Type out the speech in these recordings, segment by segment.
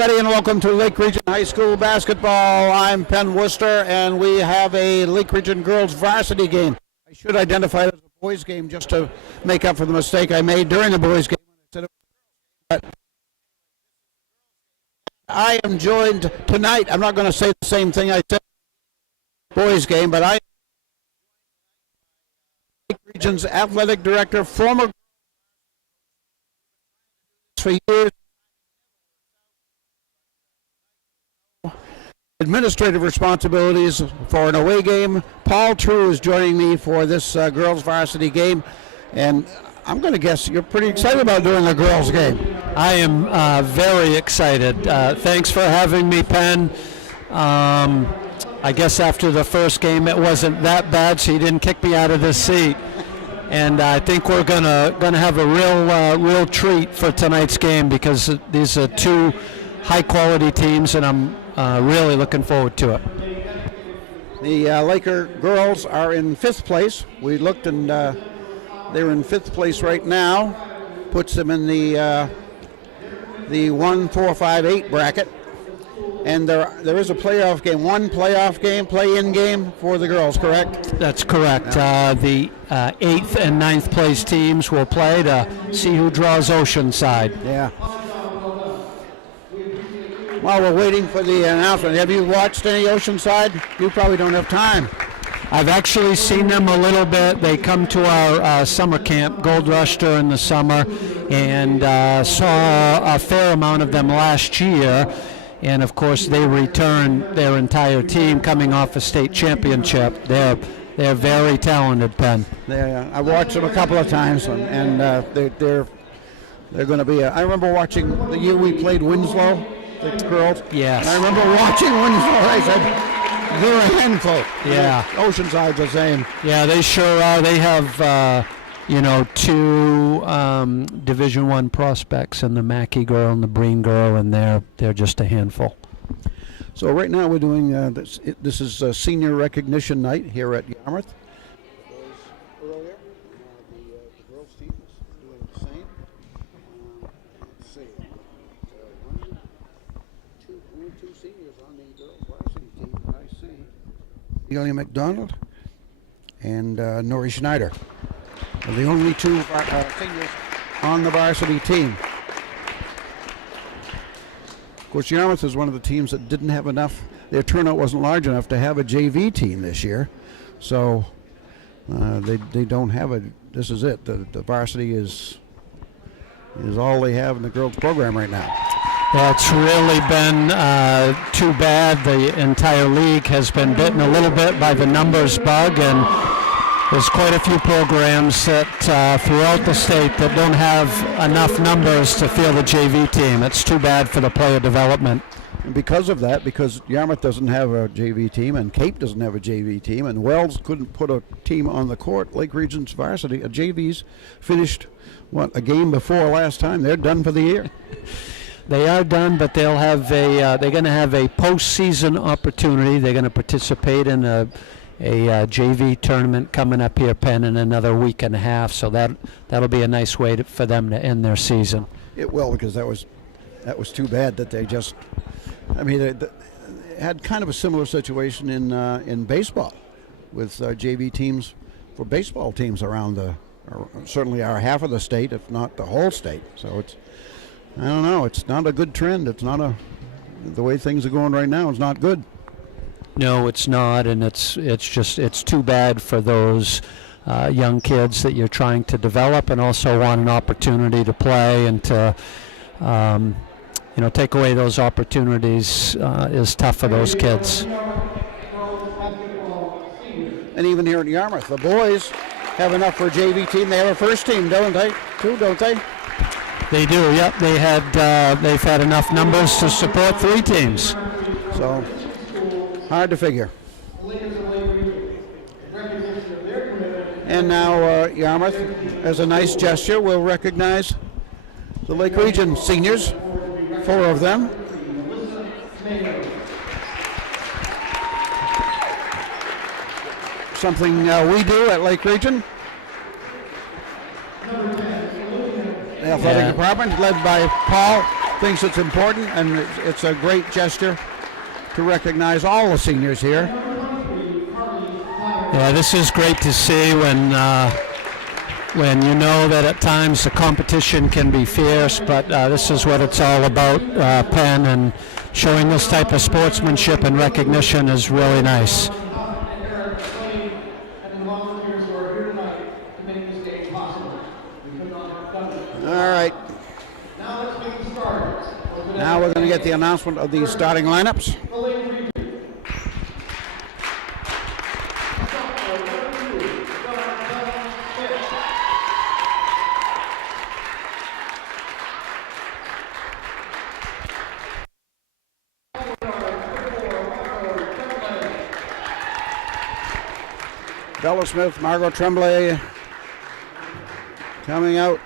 everybody, and welcome to Lake Region High School basketball. I'm Penn Worcester, and we have a Lake Region girls varsity game. I should identify it as a boys game just to make up for the mistake I made during the boys game. But I am joined tonight. I'm not going to say the same thing I said boys game, but I am Lake Region's athletic director, former for years. Administrative responsibilities for an away game. Paul True is joining me for this girls varsity game, and I'm going to guess you're pretty excited about doing a girls game. I am very excited. Thanks for having me, Penn. I guess after the first game it wasn't that bad, so you didn't kick me out of this seat. And I think we're gonna have a real treat for tonight's game, because these are two high-quality teams, and I'm really looking forward to it. The Laker girls are in 5th place. We looked, and they're in 5th place right now. Puts them in the 1, 4, 5, 8 bracket. And there is a playoff game, one playoff game, play-in game for the girls, correct? That's correct. The 8th and 9th place teams will play to see who draws Oceanside. Yeah. While we're waiting for the announcement, have you watched any Oceanside? You probably don't have time. I've actually seen them a little bit. They come to our summer camp, Gold Rush, during the summer, and saw a fair amount of them last year. And of course, they returned their entire team coming off a state championship. They're very talented, Penn. I watched them a couple of times, and they're going to be. I remember watching the year we played Winslow, the girls. Yes. And I remember watching Winslow. I said, they're a handful. Yeah. Oceanside's the same. Yeah, they sure are. They have, two Division I prospects, and the Mackey girl and the Breen girl, and they're just a handful. So right now we're doing this is senior recognition night here at Yarmouth. Earlier, the girls team is doing the same. Let's see, only two seniors on the girls varsity team that I see. Delia McDonald and Nori Schneider are the only two seniors on the varsity team. Of course, Yarmouth is one of the teams that didn't have enough. Their turnout wasn't large enough to have a JV team this year, so they don't have a. This is it. The varsity is all they have in the girls program right now. Yeah, it's really been too bad. The entire league has been bitten a little bit by the numbers bug, and there's quite a few programs that throughout the state that don't have enough numbers to field a JV team. It's too bad for the player development. And because of that, because Yarmouth doesn't have a JV team and Cape doesn't have a JV team and Wells couldn't put a team on the court, Lake Region's varsity, JVs finished, a game before last time. They're done for the year. They are done, but they'll have they're going to have a postseason opportunity. They're going to participate in a JV tournament coming up here, Penn, in another week and a half, so that'll be a nice way for them to end their season. It will, because that was too bad that they just. I mean, they had kind of a similar situation in baseball, with JV teams for baseball teams around certainly our half of the state, if not the whole state. So I don't know. It's not a good trend. It's not the way things are going right now. It's not good. No, it's not, and it's too bad for those young kids that you're trying to develop and also want an opportunity to play, and to take away those opportunities is tough for those kids. And even here in Yarmouth, the boys have enough for a JV team. They have a first team, don't they? Too, don't they? They do. Yep. They've had enough numbers to support 3 teams. So. Hard to figure. And now Yarmouth, as a nice gesture, will recognize the Lake Region seniors, 4 of them. Something we do at Lake Region. The athletic department, led by Paul thinks it's important, and it's a great gesture to recognize all the seniors here. Yeah, this is great to see when you know that at times the competition can be fierce, but this is what it's all about, Penn, and showing this type of sportsmanship and recognition is really nice. All right. Now we're going to get the announcement of the starting lineups. Bella Smith, Margot Tremblay coming out.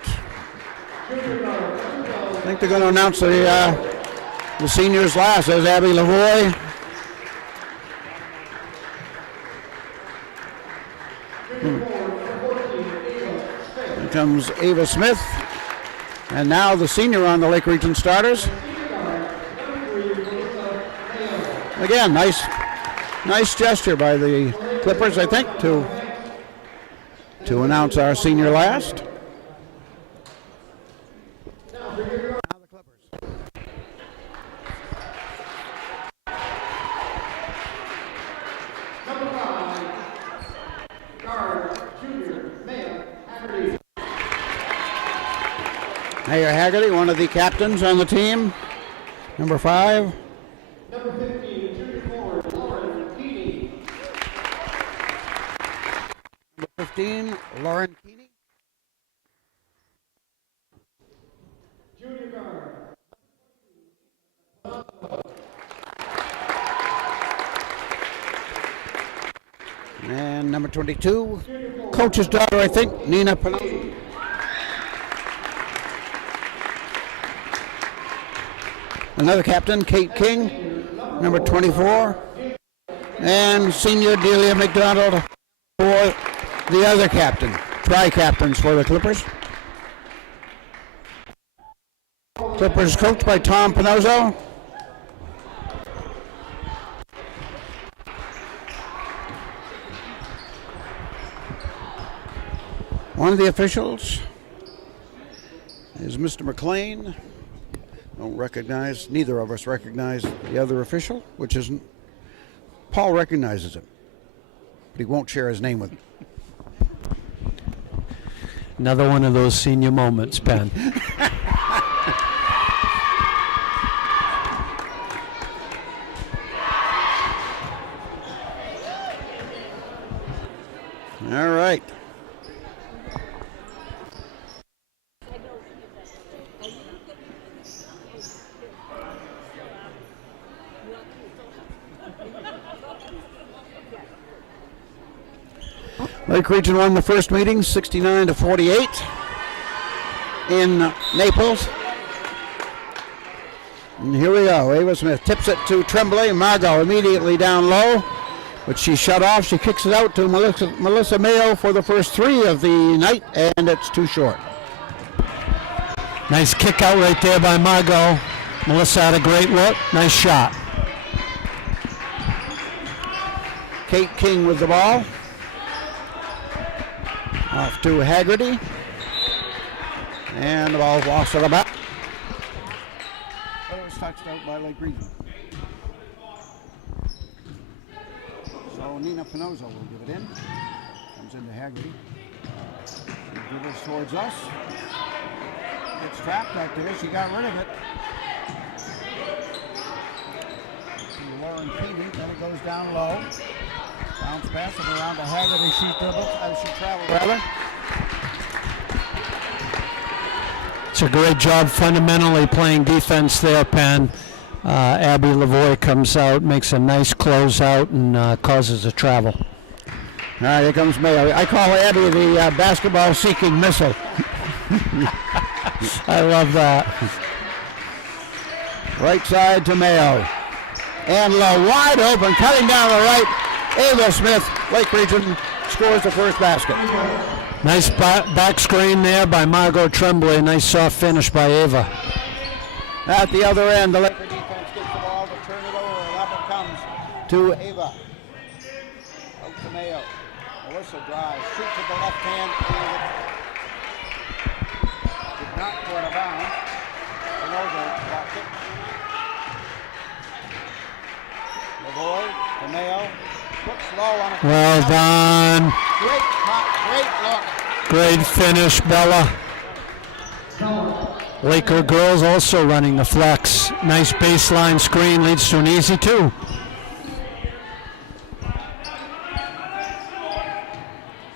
I think they're going to announce the seniors last. There's Abby Lavoie. Here comes Ava Smith. And now the senior on the Lake Region starters. Again, nice gesture by the Clippers, I think, to announce our senior last. Now the Clippers. Number 5, guard, junior, Mayor Haggerty. Mayor Haggerty, one of the captains on the team. Number 5. Number 15, junior forward, Lauren Keeney. Number 15, Lauren Keeney. Junior guard. And number 22, coach's daughter, I think, Nina Pinocchio. Another captain, Kate King, number 24. And senior Delia McDonald for the other captain, tri-captains for the Clippers. Clippers coached by Tom Pinozzo. One of the officials is Mr. McLean. Neither of us recognize the other official, which isn't. Paul recognizes him, but he won't share his name with him. Another one of those senior moments, Ben. All right. Lake Region won the first meeting 69-48 in Naples. And here we go. Ava Smith tips it to Tremblay. Margot immediately down low, but she's shut off. She kicks it out to Melissa Mayo for the first 3 of the night, and it's too short. Nice kick out right there by Margot. Melissa had a great look. Nice shot. Kate King with the ball. Off to Haggerty. And the ball lost to the back. But it was touched out by Lake Region. So Nina Pinozzo will give it in. Comes into Haggerty. She dribbles towards us. Gets trapped back there. She got rid of it. To Lauren Keeney. Then it goes down low. Bounce pass it around to Haggerty. She traveled rather. It's a great job fundamentally playing defense there, Penn. Abby Lavoie comes out, makes a nice closeout, and causes a travel. All right, here comes Mayo. I call Abby the basketball-seeking missile. I love that. Right side to Mayo. And low, wide open, cutting down the right. Ava Smith, Lake Region, scores the first basket. Nice back screen there by Margot Tremblay. Nice soft finish by Ava. At the other end, the Laker defense gets the ball to turn it over, and up it comes to Ava. Out to Mayo. Melissa drives, shoot to the left hand, and it did not go out of bounds. Pinoza blocked it. Lavoy to Mayo. Looks low on a Well done. Great cut, great look. Great finish, Bella. Laker girls also running the flex. Nice baseline screen, leads to an easy 2.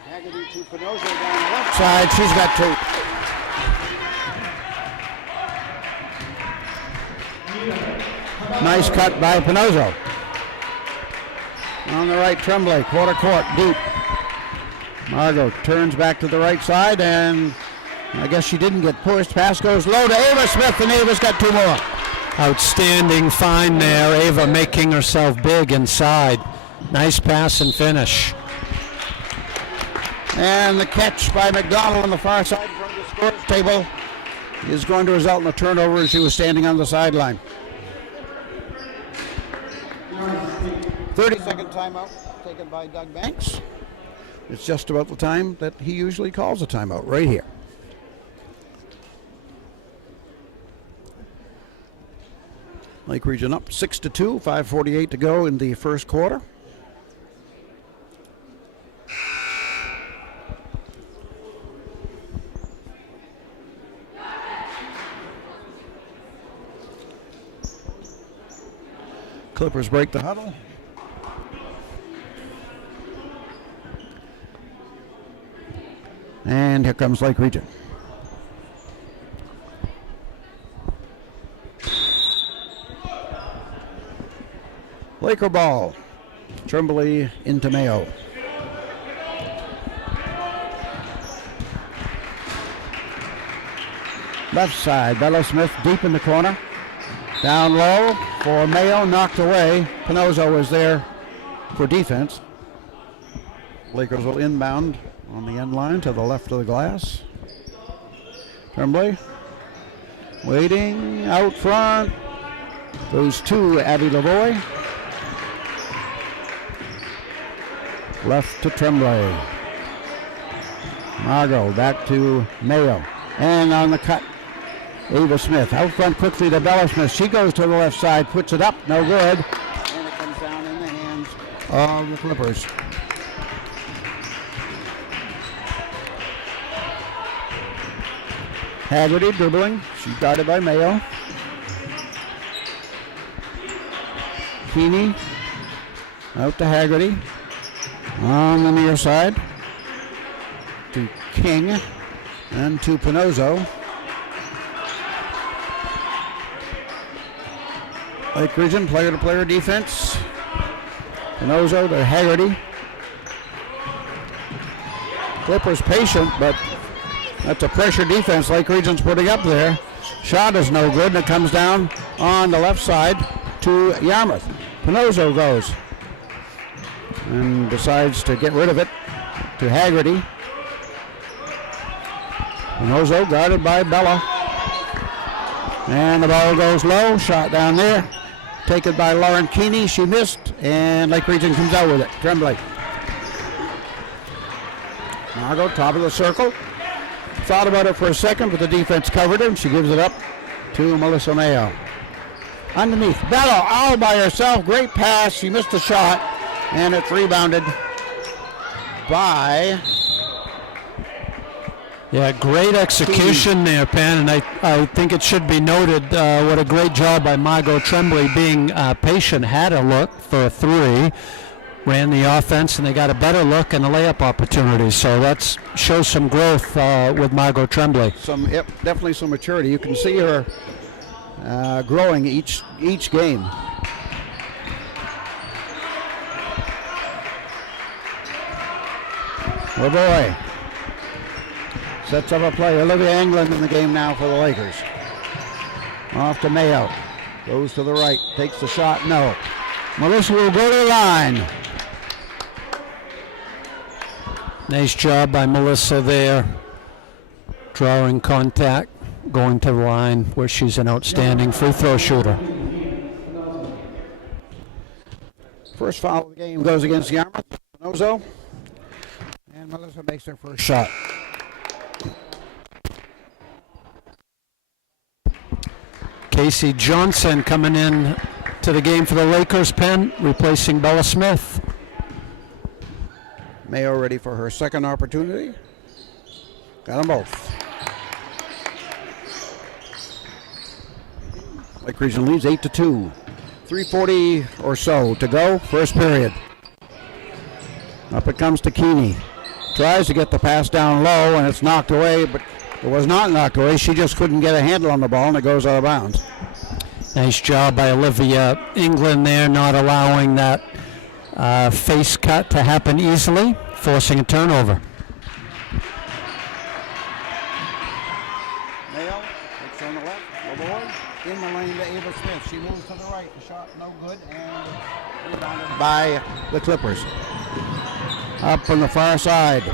Haggerty to Pinoza down the left side. She's got 2. Nice cut by Pinoza. On the right, Tremblay, quarter court, deep. Margot turns back to the right side, and I guess she didn't get pushed. Pass goes low to Ava Smith, and Ava's got 2 more. Outstanding find there. Ava making herself big inside. Nice pass and finish. And the catch by McDonald on the far side from the scores table is going to result in a turnover as she was standing on the sideline. 30-second timeout taken by Doug Banks. It's just about the time that he usually calls a timeout, right here. Lake Region up 6-2, 5:48 to go in the first quarter. Clippers break the huddle. And here comes Lake Region. Laker ball. Tremblay into Mayo. Left side, Bella Smith deep in the corner. Down low for Mayo, knocked away. Pinoza was there for defense. Lakers will inbound on the end line to the left of the glass. Tremblay waiting out front. Goes to Abby Lavoy. Left to Tremblay. Margot back to Mayo. And on the cut, Ava Smith. Out front quickly to Bella Smith. She goes to the left side, puts it up, no good. And it comes down in the hands of the Clippers. Haggerty dribbling. She's guarded by Mayo. Keeney out to Haggerty. On the near side to King and to Pinoza. Lake Region player-to-player defense. Pinoza to Haggerty. Clippers patient, but that's a pressure defense Lake Region's putting up there. Shot is no good, and it comes down on the left side to Yarmouth. Pinoza goes and decides to get rid of it to Haggerty. Pinoza guarded by Bella. And the ball goes low, shot down there. Taken by Lauren Keeney, she missed, and Lake Region comes out with it. Tremblay. Margot, top of the circle. Thought about it for a second, but the defense covered her, and she gives it up to Melissa Mayo. Underneath, Bella all by herself, great pass, she missed the shot, and it's rebounded by... Yeah, great execution there, Pan, and I think it should be noted what a great job by Margot Tremblay being patient, had a look for a 3, ran the offense, and they got a better look and a layup opportunity. So that shows some growth with Margot Tremblay. Definitely some maturity. You can see her growing each game. Oh boy. Sets up a play. Olivia England in the game now for the Lakers. Off to Mayo. Goes to the right. Takes the shot. No. Melissa will go to the line. Nice job by Melissa there. Drawing contact going to the line where she's an outstanding free throw shooter. First foul of the game goes against Yarmouth. Nozo. And Melissa makes her first shot. Casey Johnson coming in to the game for the Lakers, Penn, replacing Bella Smith. Mayo ready for her second opportunity. Got them both. Lake Region leads 8-2. 3:40 or so to go, first period. Up it comes to Keeney. Tries to get the pass down low, and it's knocked away, but it was not knocked away. She just couldn't get a handle on the ball, and it goes out of bounds. Nice job by Olivia England there, not allowing that face cut to happen easily, forcing a turnover. Mayo, it's on the left, Lavoie, in the lane to Ava Smith. She moves to the right, the shot no good, and rebounded by the Clippers. Up on the far side,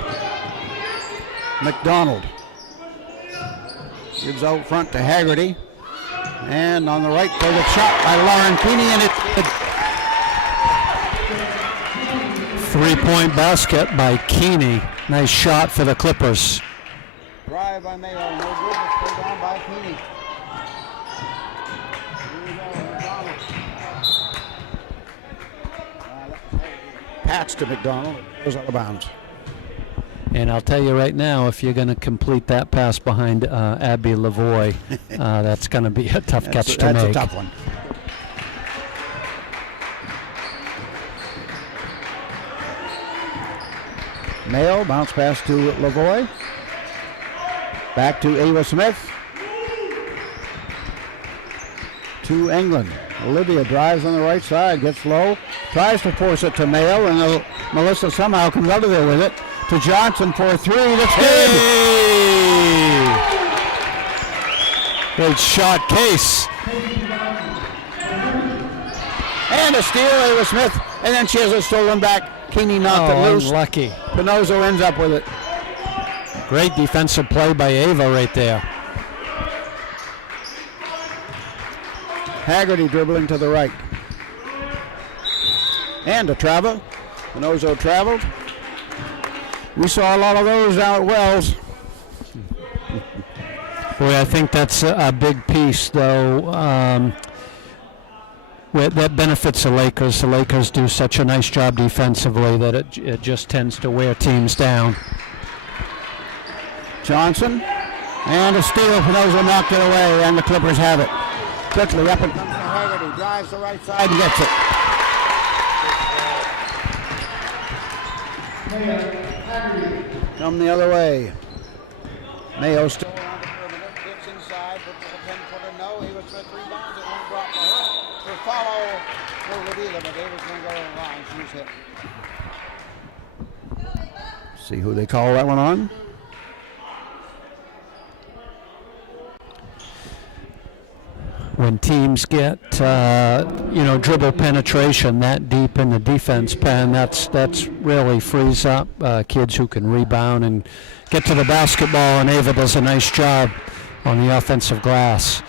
McDonald gives out front to Haggerty, and on the right for the shot by Lauren Keeney, and it 3-point basket by Keeney. Nice shot for the Clippers. drive by Mayo, no good, it's put down by Keeney. Here we go, McDonald. Patch to McDonald, it goes out of bounds. And I'll tell you right now, if you're going to complete that pass behind Abby Lavoie, that's going to be a tough catch to make. That's a tough one. Mayo, bounce pass to Lavoie. Back to Ava Smith. To England. Olivia drives on the right side, gets low, tries to force it to Mayo, and Melissa somehow comes out of there with it. To Johnson for a three. That's good. Great shot, Case. And a steal, Ava Smith. And then she has it stolen back. Keeney knocked it loose. Unlucky. Pinozo ends up with it. Great defensive play by Ava right there. Haggerty dribbling to the right. And a travel. Pinozo traveled. We saw a lot of those down at Wells. Boy, I think that's a big piece, though, that benefits the Lakers. The Lakers do such a nice job defensively that it just tends to wear teams down. Johnson, And a steal. Pinozo knocked it away, and the Clippers have it. Quickly up and comes to Haggerty. Drives the right side and gets it. Come the other way. Mayo still on the perimeter. Gets inside, but the 10-footer no. He was Smith rebounds. It won't drop to her. Her follow no good either, but Davis going to go in line. She's hit. See who they call that one on. when teams get dribble penetration that deep in the defense pen, that's really frees up kids who can rebound and get to the basketball, and Ava does a nice job on the offensive glass.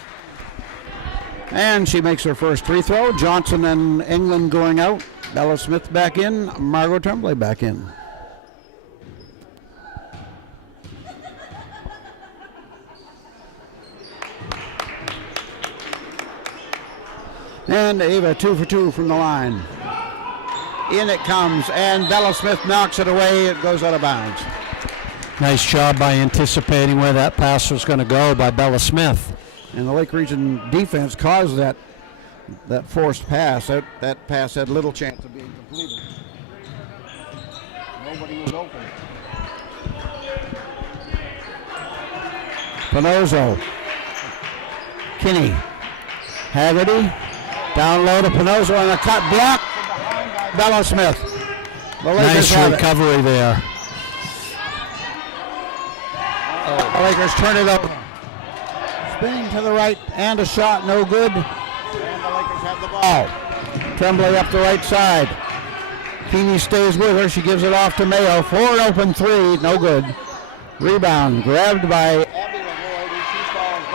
And she makes her first free throw. Johnson and England going out. Bella Smith back in. Margot Tremblay back in. And Ava 2 for 2 from the line. In it comes, and Bella Smith knocks it away. It goes out of bounds. Nice job by anticipating where that pass was going to go by Bella Smith. And the Lake Region defense caused that forced pass. That pass had little chance of being completed. Nobody was open. Pinozo. Kinney. Haggerty. Down low to Pinozo, and a cut block. Bella Smith. Nice recovery there. The Lakers turn it over. Spinning to the right, and a shot, no good. And the Lakers have the ball. Tremblay up the right side. Keeney stays with her. She gives it off to Mayo for an open three, no good. Rebound grabbed by Abby Lavoie. She falls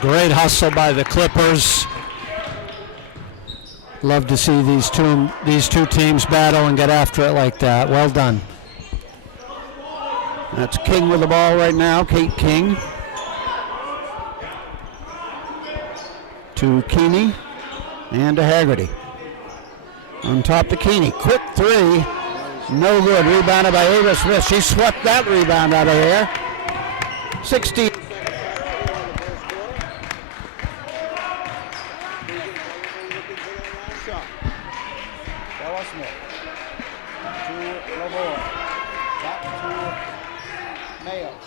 Great hustle by the Clippers. Love to see these two teams battle and get after it like that. Well done. That's King with the ball right now, Kate King. To Keeney and to Haggerty. On top to Keeney. Quick three. No good. Rebounded by Ava Smith. She swept that rebound out of there. 16.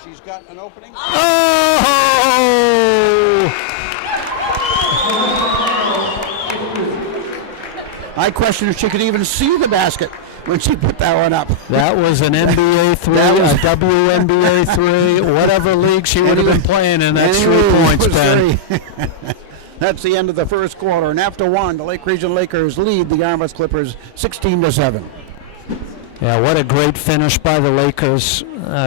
She's got an opening. Oh! I question if she could even see the basket when she put that one up. That was an NBA 3, a WNBA 3, whatever league she would have been playing in. That's 3 points, Ben. That's the end of the first quarter. And after one, the Lake Region Lakers lead the Yarmouth Clippers 16-7. Yeah, what a great finish by the Lakers.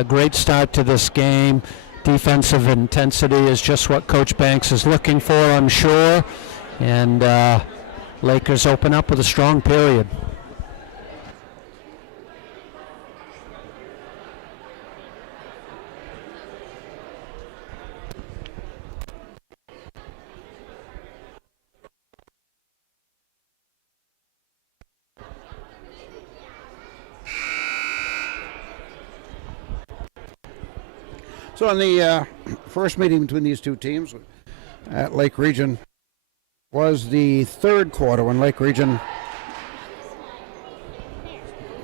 Great start to this game. Defensive intensity is just what Coach Banks is looking for, I'm sure. And Lakers open up with a strong period. So in the first meeting between these two teams at Lake Region was the third quarter when Lake Region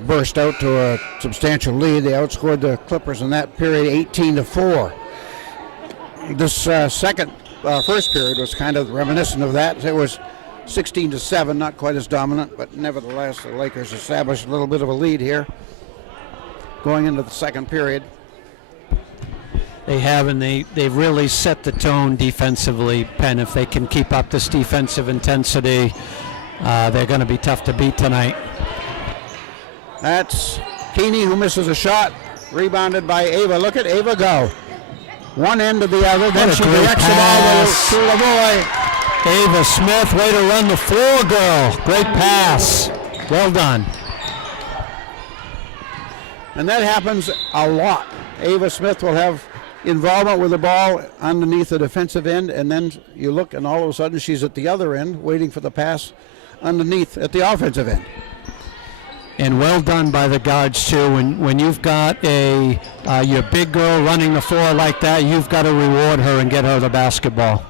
burst out to a substantial lead. They outscored the Clippers in that period 18-4. This first period was kind of reminiscent of that. It was 16-7, not quite as dominant, but nevertheless the Lakers established a little bit of a lead here going into the second period. They have, and they've really set the tone defensively, Penn. If they can keep up this defensive intensity, they're going to be tough to beat tonight. That's Keeney who misses a shot, rebounded by Ava. Look at Ava go. One end to the other, then she directs the ball to Lavoie. Ava Smith, way to run the floor, girl. Great pass. Well done. And that happens a lot. Ava Smith will have involvement with the ball underneath the defensive end, and then you look and all of a sudden she's at the other end waiting for the pass underneath at the offensive end. And well done by the guards too. When you've got your big girl running the floor like that, you've got to reward her and get her the basketball.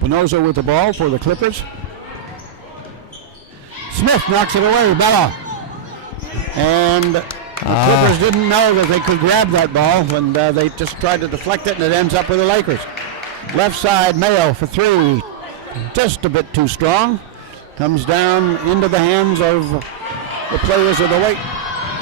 Pinoza with the ball for the Clippers. Smith knocks it away, Bella. And the Clippers didn't know that they could grab that ball, and they just tried to deflect it, and it ends up with the Lakers. Left side, Mayo for three. Just a bit too strong. Comes down into the hands of the players of the white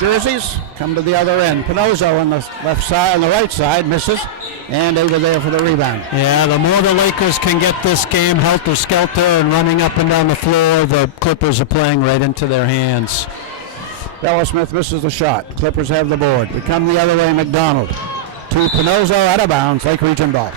jerseys. Come to the other end. Pinoza on the left side, on the right side, misses. And over there for the rebound. Yeah, the more the Lakers can get this game helter-skelter and running up and down the floor, the Clippers are playing right into their hands. Bella Smith misses the shot. Clippers have the board. We come the other way, McDonald. To Pinoza, out of bounds, Lake Region ball.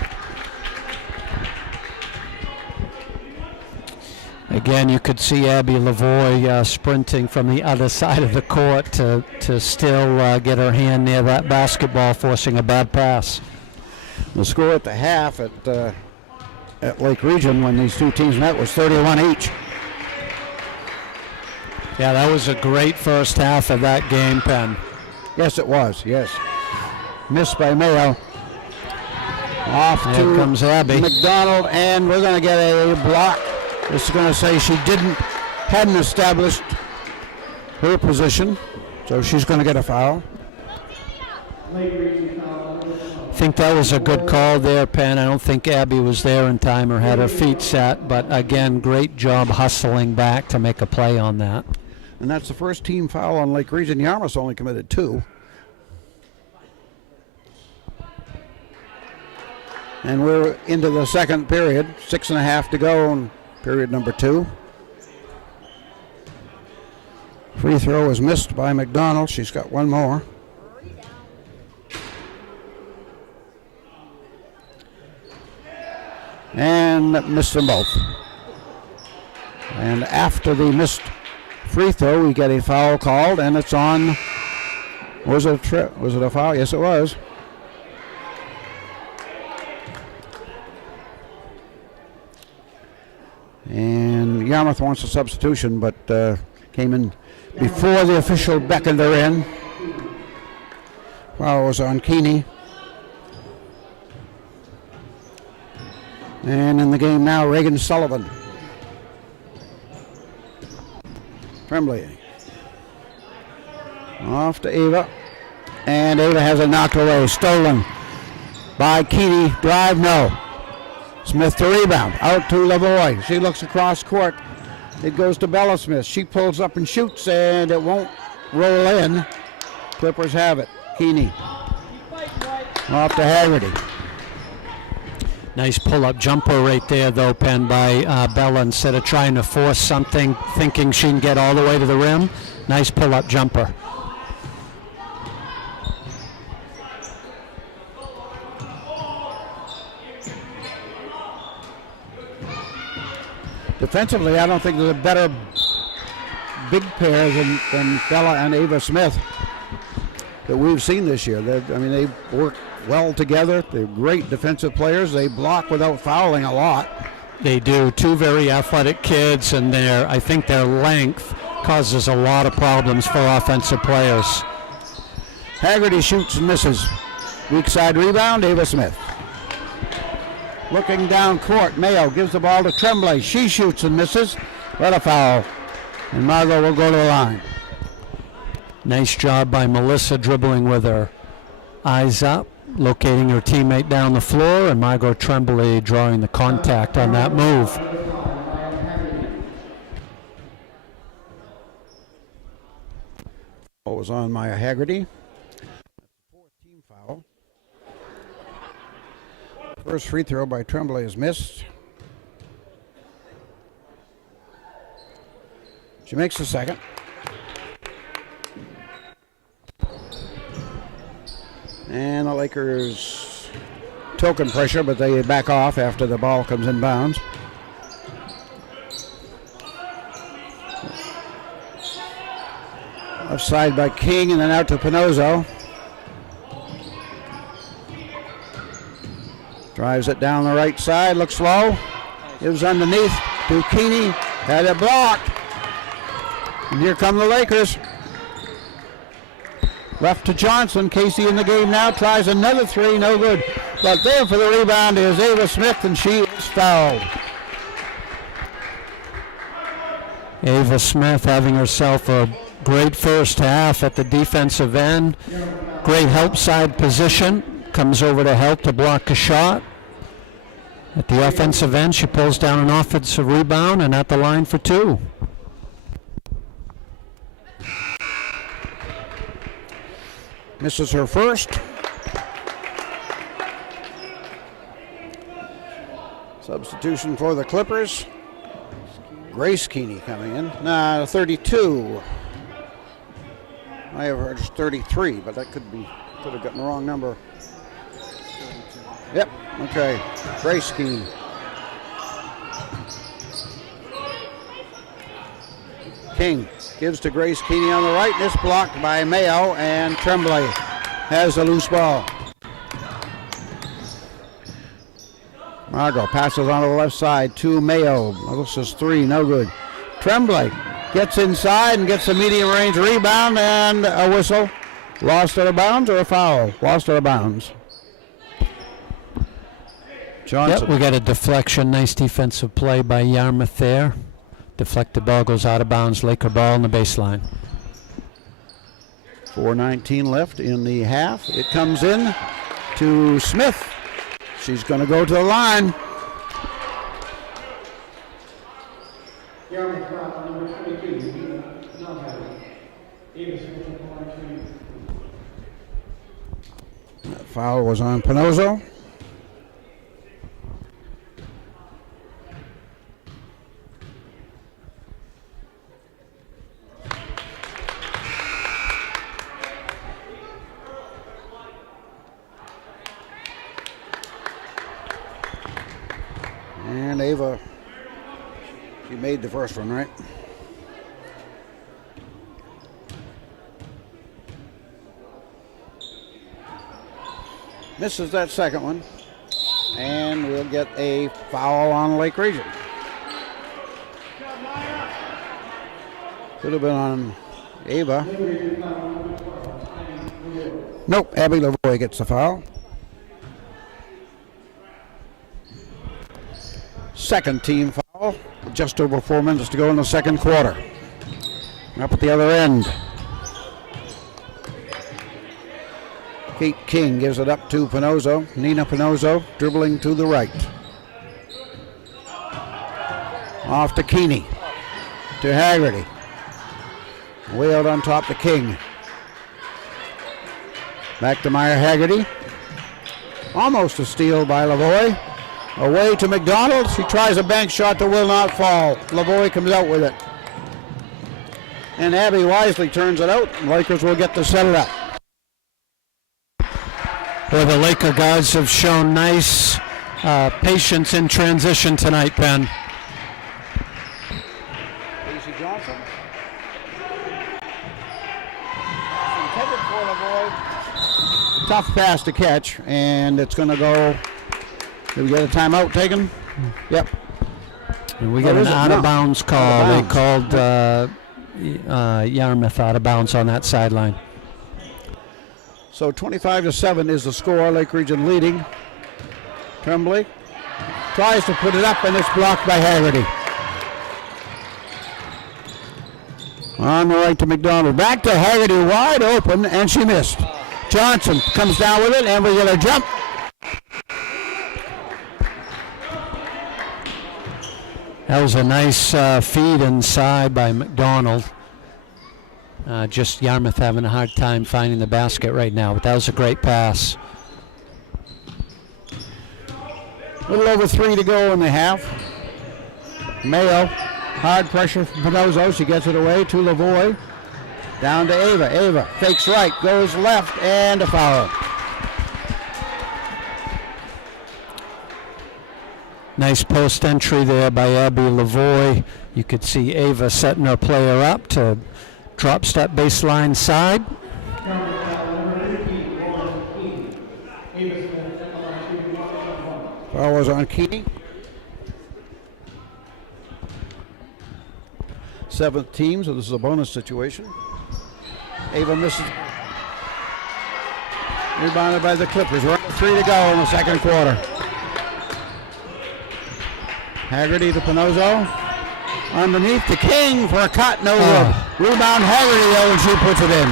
Again, you could see Abby Lavoie sprinting from the other side of the court to still get her hand near that basketball, forcing a bad pass. The score at the half at Lake Region when these two teams met was 31 each. Yeah, that was a great first half of that game, Penn. Yes, it was, yes. Missed by Mayo. Off Here to comes Abby. McDonald, and we're going to get a block. This is going to say she hadn't established her position, so she's going to get a foul. I think that was a good call there, Penn. I don't think Abby was there in time or had her feet set, but again, great job hustling back to make a play on that. And that's the first team foul on Lake Region. Yarmouth only committed 2. And we're into the second period. 6.5 to go in period number 2. Free throw is missed by McDonald. She's got one more. and missed them both. And after the missed free throw, we get a foul called, and it's on. Was it a foul? Yes, it was. And Yarmouth wants a substitution, but came in before the official beckoned her in. Foul was on Keeney. And in the game now, Reagan Sullivan. Tremblay. Off to Ava. And Ava has it knocked away. Stolen by Keeney. Drive, no. Smith to rebound. Out to Lavoie. She looks across court. It goes to Bella Smith. She pulls up and shoots, and it won't roll in. Clippers have it. Keeney. Off to Haggerty. Nice pull-up jumper right there, though, Penn, by Bella. Instead of trying to force something, thinking she can get all the way to the rim. Nice pull-up jumper. Defensively, I don't think there's a better big pair than Bella and Ava Smith that we've seen this year. They work well together. They're great defensive players. They block without fouling a lot. They do. Two very athletic kids, and I think their length causes a lot of problems for offensive players. Haggerty shoots and misses. Weak side rebound, Ava Smith. Looking down court, Mayo gives the ball to Tremblay. She shoots and misses, but a foul. And Margot will go to the line. Nice job by Melissa dribbling with her eyes up, locating her teammate down the floor, and Margot Tremblay drawing the contact on that move. What was on Maya Haggerty? Fourth team foul. First free throw by Tremblay is missed. She makes the second. And the Lakers token pressure, but they back off after the ball comes in bounds. Offside by King, and then out to Pinozzo. Drives it down the right side, looks low. Gives underneath to Keeney. Had it blocked. And here come the Lakers. Left to Johnson. Casey in the game now. Tries another three. No good. But there for the rebound is Ava Smith, and she is fouled. Ava Smith having herself a great first half at the defensive end. Great help side position. Comes over to help to block a shot. At the offensive end, she pulls down an offensive rebound and at the line for two. Misses her first. Substitution for the Clippers. Grace Keeney coming in. 32. I have heard 33, but that could have gotten the wrong number. Yep, okay. Grace Keeney. King gives to Grace Keeney on the right. This blocked by Mayo, and Tremblay has the loose ball. Margot passes on to the left side to Mayo. This is three, no good. Tremblay gets inside and gets a medium range rebound and a whistle. Lost out of bounds or a foul? Lost out of bounds. Johnson. Yep, we got a deflection. Nice defensive play by Yarmouth there. Deflected ball goes out of bounds. Laker ball on the baseline. 4:19 left in the half. It comes in to Smith. She's going to go to the line. That foul was on Pinozzo. line. Ava, she made the first one, right? Misses that second one. And we'll get a foul on Lake Region. Could have been on Ava. Nope, Abby Lavoie gets the foul. Second team foul. Just over 4 minutes to go in the second quarter. Up at the other end. Kate King gives it up to Pinozzo. Nina Pinozzo dribbling to the right. Off to Keeney. To Haggerty. Way out on top to King. Back to Meyer Haggerty. Almost a steal by Lavoie. Away to McDonald. She tries a bank shot that will not fall. Lavoie comes out with it. And Abby wisely turns it out. Lakers will get to set it up. Well, the Laker guys have shown nice patience in transition tonight, Ben. Casey Johnson. Intended for Lavoie. Tough pass to catch, and it's going to go. Did we get a timeout taken? Yep. And we got an out-of-bounds call. They called Yarmouth out of bounds on that sideline. So 25-7 is the score. Lake Region leading. Tremblay tries to put it up, and it's blocked by Haggerty. On the right to McDonald. Back to Haggerty, wide open, and she missed. Johnson comes down with it, and we get a jump. That was a nice feed inside by McDonald. Just Yarmouth having a hard time finding the basket right now, but that was a great pass. A little over 3 to go in the half. Mayo, hard pressure from Pinozzo. She gets it away to Lavoie. Down to Ava. Ava fakes right, goes left, and a foul. Nice post entry there by Abby Lavoie. You could see Ava setting her player up to drop step baseline side. Foul was on Keeney. 7th team, so this is a bonus situation. Ava misses. Rebounded by the Clippers. We're at 3 to go in the second quarter. Haggerty to Pinozzo. Underneath to King for a cut, no good. Rebound Haggerty though, and she puts it in.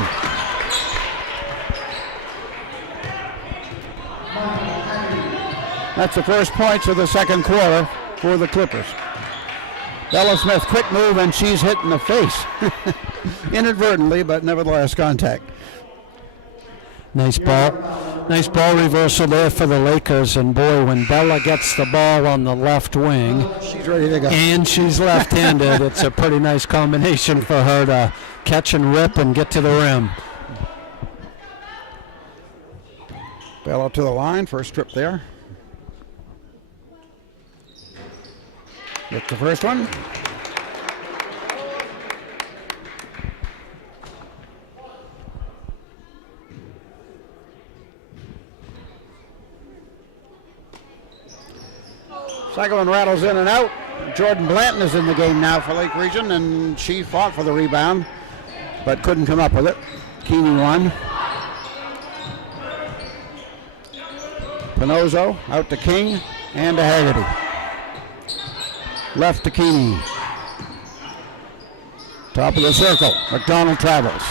That's the first points of the second quarter for the Clippers. Bella Smith, quick move, and she's hit in the face. Inadvertently, but nevertheless contact. Nice ball reversal there for the Lakers, and boy, when Bella gets the ball on the left wing, she's ready to go. And she's left-handed, it's a pretty nice combination for her to catch and rip and get to the rim. Bella to the line, first trip there. Get the first one. Second one rattles in and out. Jordan Blanton is in the game now for Lake Region, and she fought for the rebound, but couldn't come up with it. Keeney won. Pinozzo out to King and to Haggerty. Left to Keeney. Top of the circle. McDonald travels.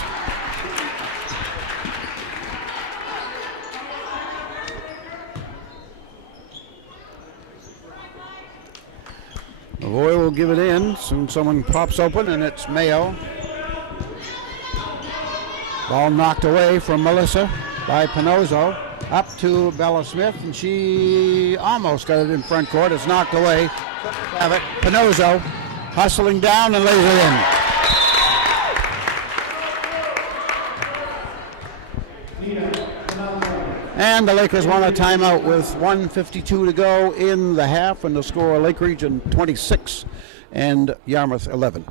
Lavoie will give it in. Soon someone pops open, and it's Mayo. Ball knocked away from Melissa by Pinozzo. Up to Bella Smith, and she almost got it in front court. It's knocked away. Have it. Pinozzo hustling down and lays it in. And the Lakers want a timeout with 1:52 to go in the half, and the score Lake Region 26 and Yarmouth 11.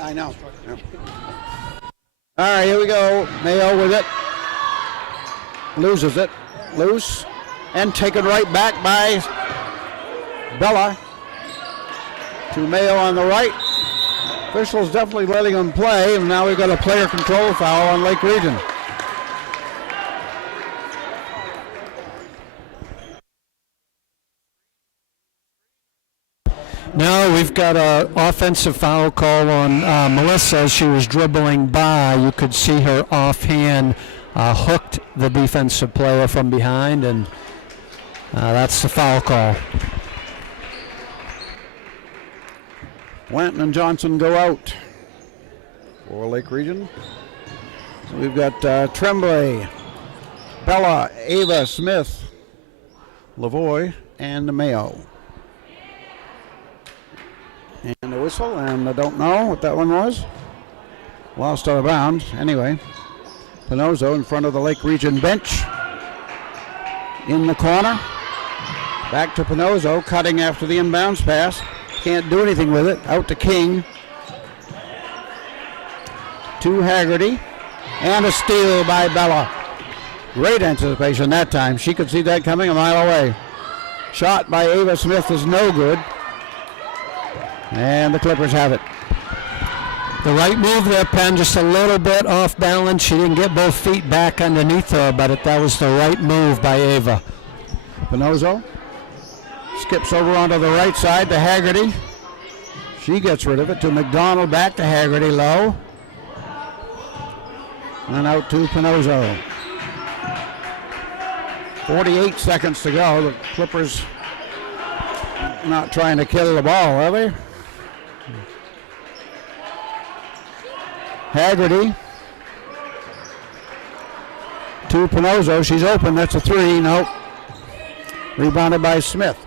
I know. Yeah. All right, here we go. Mayo with it. Loses it. Loose. And taken right back by Bella to Mayo on the right. Officials definitely letting him play, and now we've got a player control foul on Lake Region. No, we've got an offensive foul call on Melissa as she was dribbling by. You could see her offhand hooked the defensive player from behind, and that's the foul call. Wanton and Johnson go out for Lake Region. So we've got Tremblay, Bella, Ava, Smith, Lavoie, and Mayo. And the whistle, and I don't know what that one was. Lost out of bounds. Anyway, Pinozo in front of the Lake Region bench. In the corner. Back to Pinozo, cutting after the inbounds pass. Can't do anything with it. Out to King. To Haggerty. And a steal by Bella. Great anticipation that time. She could see that coming a mile away. Shot by Ava Smith is no good. And the Clippers have it. The right move there, Penn, just a little bit off balance. She didn't get both feet back underneath her, but that was the right move by Ava. Pinozo skips over onto the right side to Haggerty. She gets rid of it to McDonald, back to Haggerty low. And out to Pinozo. 48 seconds to go. The Clippers not trying to kill the ball, are they? Haggerty to Pinozo. She's open. That's a three. Nope. Rebounded by Smith.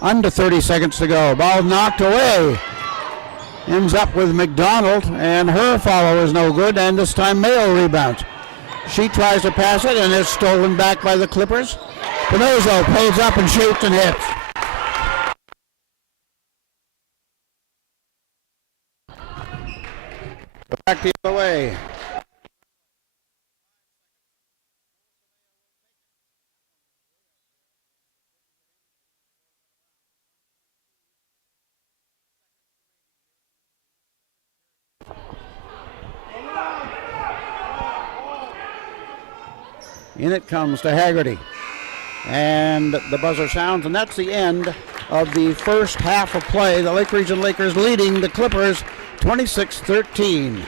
Under 30 seconds to go. Ball knocked away. Ends up with McDonald, and her follow is no good, and this time Mayo rebounds. She tries to pass it, and it's stolen back by the Clippers. Pinozo pulls up and shoots and hits. Back the other way. In it comes to Haggerty. And the buzzer sounds, and that's the end of the first half of play. The Lake Region Lakers leading the Clippers 26-13.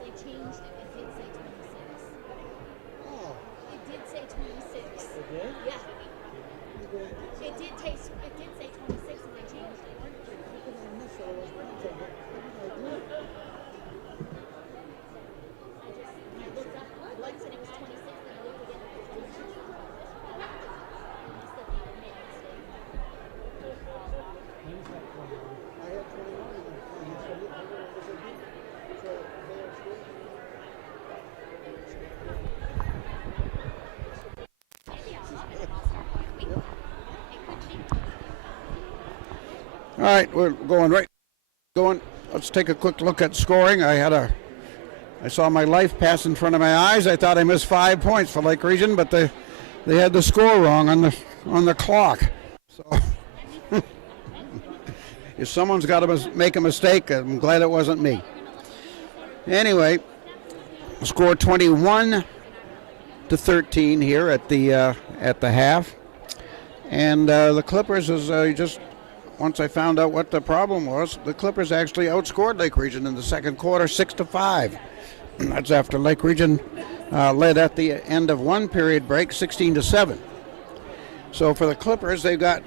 They changed it. It did say 26. Oh. It did say 26. It did? Yeah. It did say 26 and they changed it. I looked up once and it was 26 and I looked again and it was 26. Must have made a mistake. I had 21 and he said it was a beat. So they are still. Maybe I'll love it and I'll start going weekly. It could be. All right, we're going. Let's take a quick look at scoring. I saw my life pass in front of my eyes. I thought I missed 5 points for Lake Region, but they had the score wrong on the clock. So if someone's got to make a mistake, I'm glad it wasn't me. Anyway, score 21-13 here at the half, and the Clippers is once I found out what the problem was, the Clippers actually outscored Lake Region in the second quarter 6-5. That's after Lake Region led at the end of one period break 16-7. So for the Clippers, they've got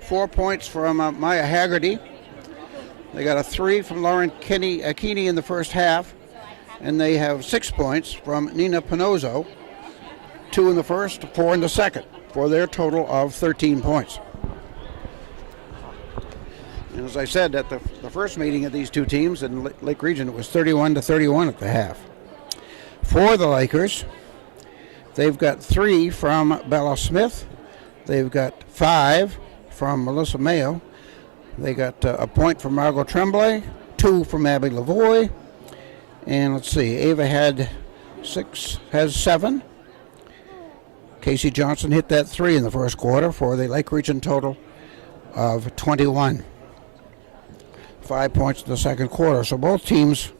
4 points from Maya Haggerty. They got a 3 from Lauren Akini in the first half, and they have 6 points from Nina Pinozzo, 2 in the first, 4 in the second, for their total of 13 points. And as I said, at the first meeting of these two teams in Lake Region, it was 31-31 at the half. For the Lakers, they've got 3 from Bella Smith. They've got 5 from Melissa Mayo. They got a point from Margot Tremblay, 2 from Abby Lavoie. And let's see, Ava has 7. Casey Johnson hit that 3 in the first quarter for the Lake Region total of 21. 5 points in the second quarter. So both teams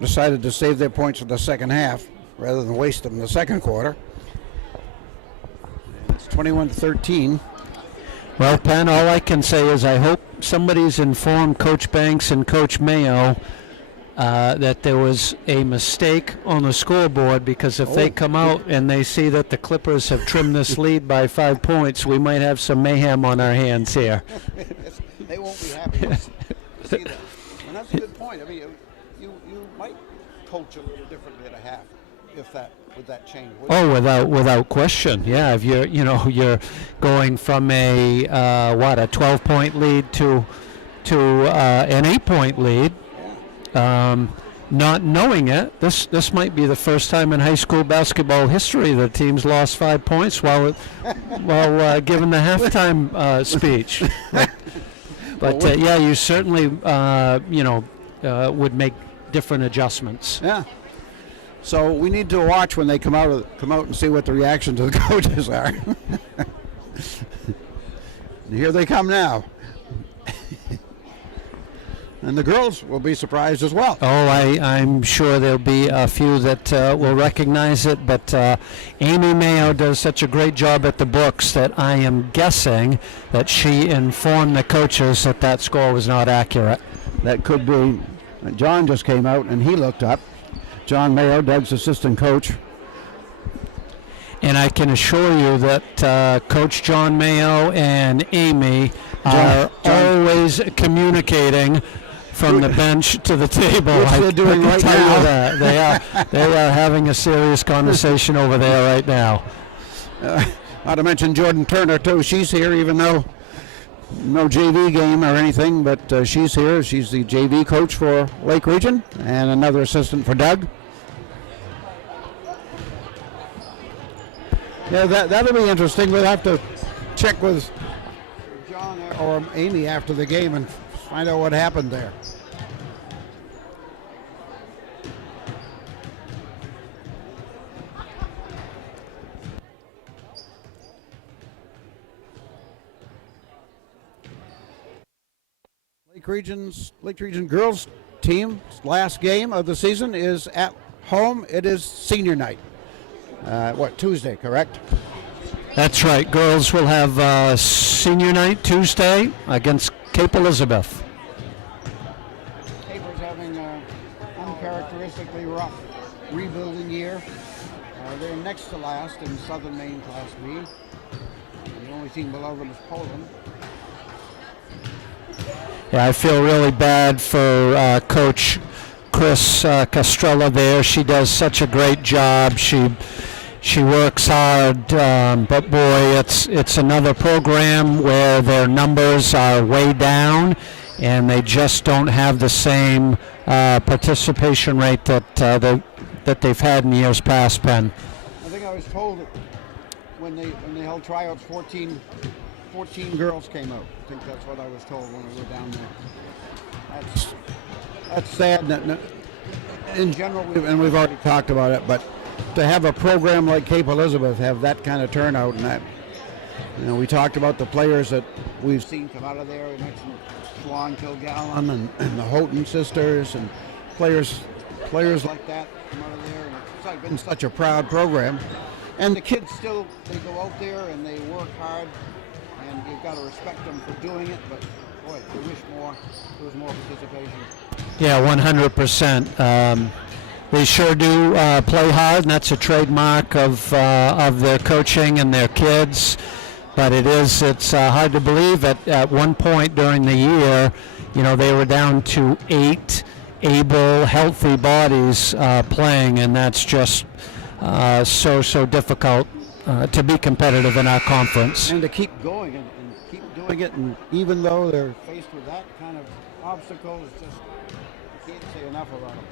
decided to save their points for the second half rather than waste them in the second quarter. And it's 21-13. Well, Penn, all I can say is I hope somebody's informed Coach Banks and Coach Mayo that there was a mistake on the scoreboard, because if they come out and they see that the Clippers have trimmed this lead by 5 points, we might have some mayhem on our hands here. They won't be happy to see that. And that's a good point. I mean, you might coach a little differently at a half with that change. Oh, without question. Yeah, if you're going from a 12-point lead to an 8-point lead. Not knowing it, this might be the first time in high school basketball history that teams lost 5 points while giving the halftime speech. But yeah, you certainly would make different adjustments. Yeah. So we need to watch when they come out and see what the reaction to the coaches are. And here they come now. And the girls will be surprised as well. Oh, I'm sure there'll be a few that will recognize it, but Amy Mayo does such a great job at the books that I am guessing that she informed the coaches that score was not accurate. That could be. John just came out and he looked up. John Mayo, Doug's assistant coach. And I can assure you that Coach John Mayo and Amy are always communicating from the bench to the table. Which they're doing right now. They are having a serious conversation over there right now. Not to mention Jordan Turner too. She's here, even though no JV game or anything, but she's here. She's the JV coach for Lake Region and another assistant for Doug. Yeah, that'll be interesting. We'll have to check with John or Amy after the game and find out what happened there. Lake Region girls team last game of the season is at home. It is senior night. Tuesday, correct? That's right. Girls will have senior night Tuesday against Cape Elizabeth. Caper's having an uncharacteristically rough rebuilding year. They're next to last in Southern Maine Class B. The only team below them is Poland. Yeah, I feel really bad for Coach Chris Castrella there. She does such a great job. She works hard, but boy, it's another program where their numbers are way down, and they just don't have the same participation rate that they've had in years past, Penn. I think I was told that when they held tryouts, 14 girls came out. I think that's what I was told when we were down there. That's sad. In general, we've already talked about it, but to have a program like Cape Elizabeth have that kind of turnout, and that, we talked about the players that we've seen come out of there. We mentioned Swan Kilgallen and the Houghton sisters, and players like that come out of there. And it's been such a proud program, and the kids still, they go out there and they work hard, and you've got to respect them for doing it. But boy, I wish there was more participation. Yeah, 100%. They sure do play hard, and that's a trademark of their coaching and their kids. But it's hard to believe at one point during the year, they were down to 8 able, healthy bodies playing, and that's just so difficult to be competitive in our conference. And to keep going and keep doing it, and even though they're faced with that kind of obstacle, it's just, you can't say enough about them.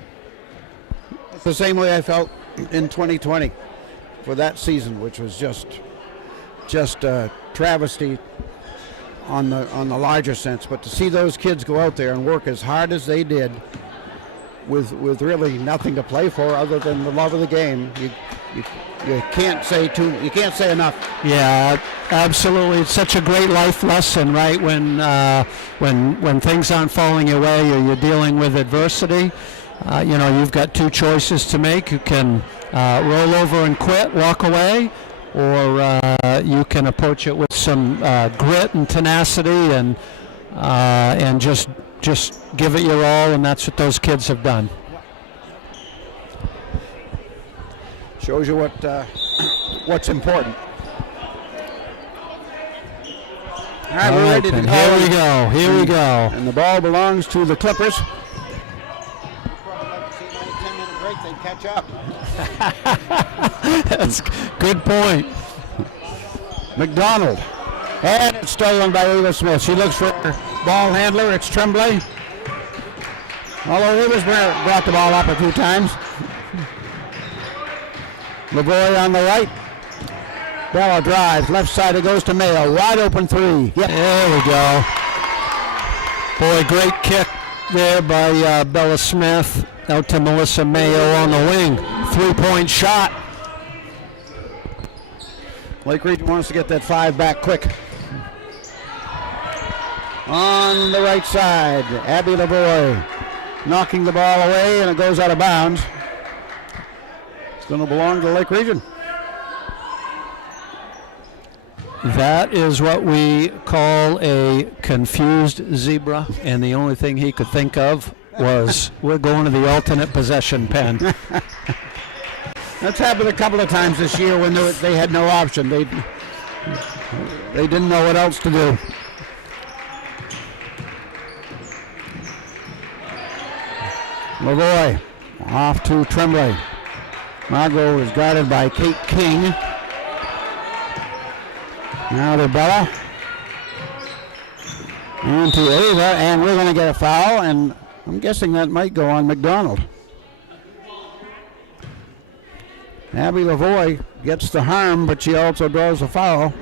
It's the same way I felt in 2020 for that season, which was just a travesty on the larger sense. But to see those kids go out there and work as hard as they did, with really nothing to play for other than the love of the game, you can't say enough. Yeah, absolutely. It's such a great life lesson, right? When things aren't falling your way or you're dealing with adversity. You've got 2 choices to make. You can roll over and quit, walk away, or you can approach it with some grit and tenacity and just give it your all, and that's what those kids have done. Shows you what's important. All right, we're ready to go. Here we go. And the ball belongs to the Clippers. They catch up. That's a good point. McDonald. And it's stolen by Ava Smith. She looks for her ball handler. It's Tremblay. Although Ava's brought the ball up a few times. Lavoie on the right. Bella drives. Left side it goes to Mayo. Wide open 3. Yep. There we go. Boy, great kick there by Bella Smith. Out to Melissa Mayo on the wing. 3-point shot. Lake Region wants to get that 5 back quick. On the right side, Abby Lavoie knocking the ball away, and it goes out of bounds. It's going to belong to Lake Region. That is what we call a confused zebra, and the only thing he could think of was, we're going to the alternate possession pen. That's happened a couple of times this year when they had no option. They didn't know what else to do. Lavoie off to Tremblay. Margot is guarded by Kate King. Now to Bella. And to Ava, and we're going to get a foul, and I'm guessing that might go on McDonald. Abby Lavoie gets the harm, but she also draws a foul.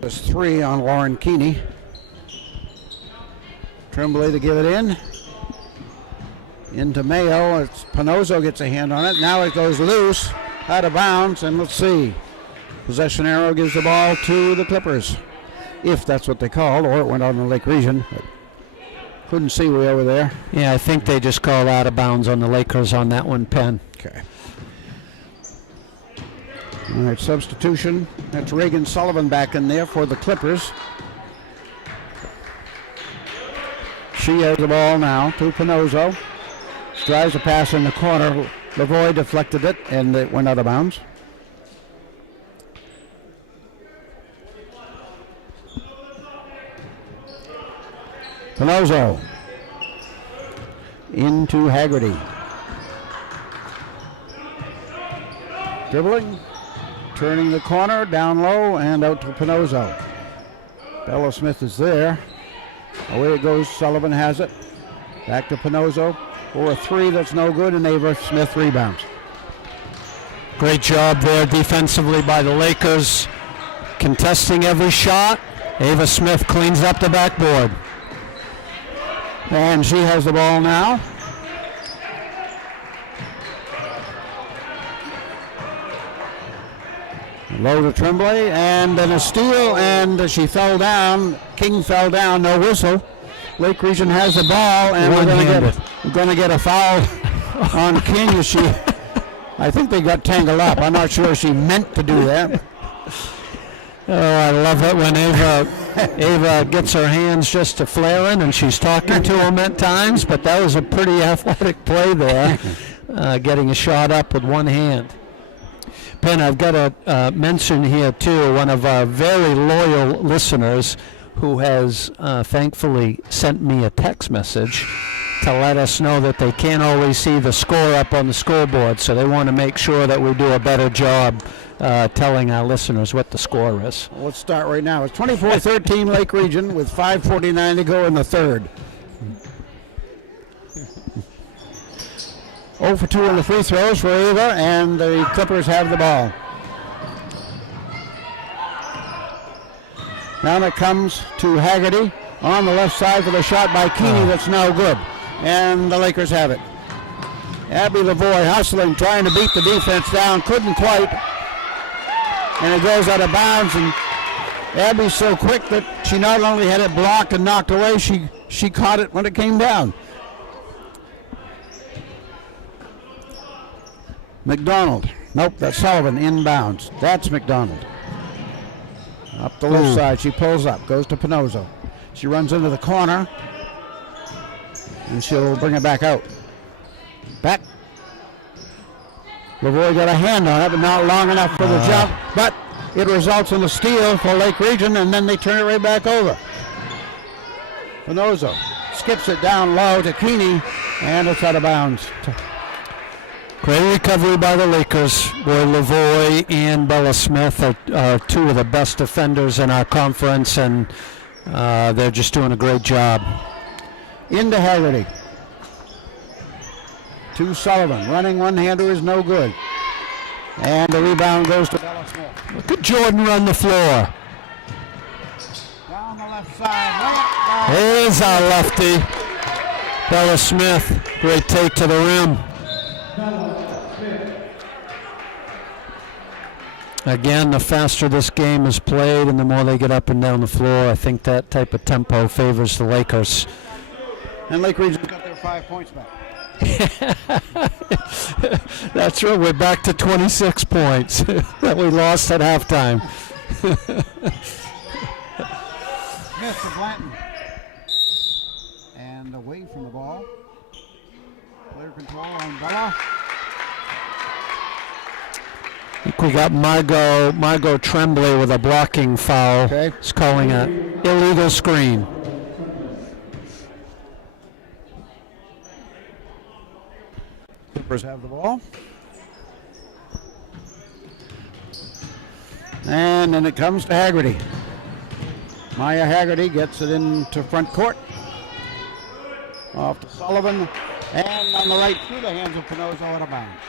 There's 3 on Lauren Keeney. Tremblay to give it in. Into Mayo. It's Pinozo gets a hand on it. Now it goes loose, out of bounds, and let's see. Possession arrow gives the ball to the Clippers, if that's what they called, or it went on the Lake Region. But Couldn't see way over there. Yeah, I think they just called out of bounds on the Lakers on that one, Penn. Okay. All right, substitution. That's Reagan Sullivan back in there for the Clippers. She has the ball now to Pinozzo. Tries a pass in the corner. Lavoie deflected it, and it went out of bounds. Pinozzo into Haggerty. Dribbling, turning the corner, down low, and out to Pinozzo. Bella Smith is there. Away it goes, Sullivan has it. Back to Pinozzo for a three that's no good, and Ava Smith rebounds. Great job there defensively by the Lakers, contesting every shot. Ava Smith cleans up the backboard. And she has the ball now. Low to Tremblay, and then a steal, and she fell down. King fell down, no whistle. Lake Region has the ball, and we're going to get a foul on King. I think they got tangled up. I'm not sure she meant to do that. Oh, I love it when Ava gets her hands just to flaring, and she's talking to him at times, but that was a pretty athletic play there, getting a shot up with one hand. Penn, I've got to mention here, too, one of our very loyal listeners who has thankfully sent me a text message to let us know that they can't always see the score up on the scoreboard, so they want to make sure that we do a better job telling our listeners what the score is. Well, let's start right now. It's 24-13 Lake Region with 5:49 to go in the third. 0 for 2 on the free throws for Ava, and the Clippers have the ball. Now it comes to Haggerty on the left side for the shot by Keeney that's no good. And the Lakers have it. Abby Lavoie hustling, trying to beat the defense down, couldn't quite. And it goes out of bounds, and Abby's so quick that she not only had it blocked and knocked away, she caught it when it came down. McDonald. Nope, that's Sullivan inbounds. That's McDonald. Up the left side, she pulls up, goes to Pinozzo. She runs into the corner, and she'll bring it back out. Back. Lavoie got a hand on it, but not long enough for the jump. But it results in a steal for Lake Region, and then they turn it right back over. Pinozzo skips it down low to Keeney, and it's out of bounds. Great recovery by the Lakers. Boy, Lavoie and Bella Smith are two of the best defenders in our conference, and they're just doing a great job. Into Haggerty. To Sullivan. Running one-hander is no good. And the rebound goes to Bella Smith. Look at Jordan run the floor. Down the left side. Here's our lefty, Bella Smith. Great take to the rim. Again, the faster this game is played and the more they get up and down the floor, I think that type of tempo favors the Lakers. And Lake Region got their 5 points back. That's right, we're back to 26 points that we lost at halftime. Smith to Blanton. And away from the ball. Player control on Bella. I think we got Margot Tremblay with a blocking foul. Okay. It's calling an illegal screen. Clippers have the ball. And then it comes to Haggerty. Maya Haggerty gets it into front court. Off to Sullivan. And on the right through the hands of Pinozzo out of bounds.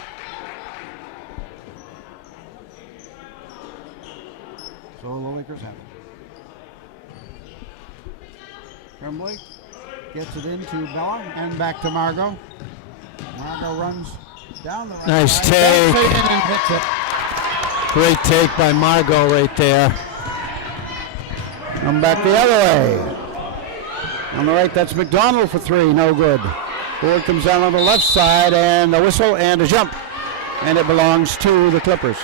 So the Lakers have it. Tremblay gets it into Bella and back to Margot. Margot runs down the right Nice side. take. And hits it. Great take by Margot right there. Come back the other way. On the right, that's McDonald for three, no good. Board comes down on the left side, and a whistle and a jump. And it belongs to the Clippers.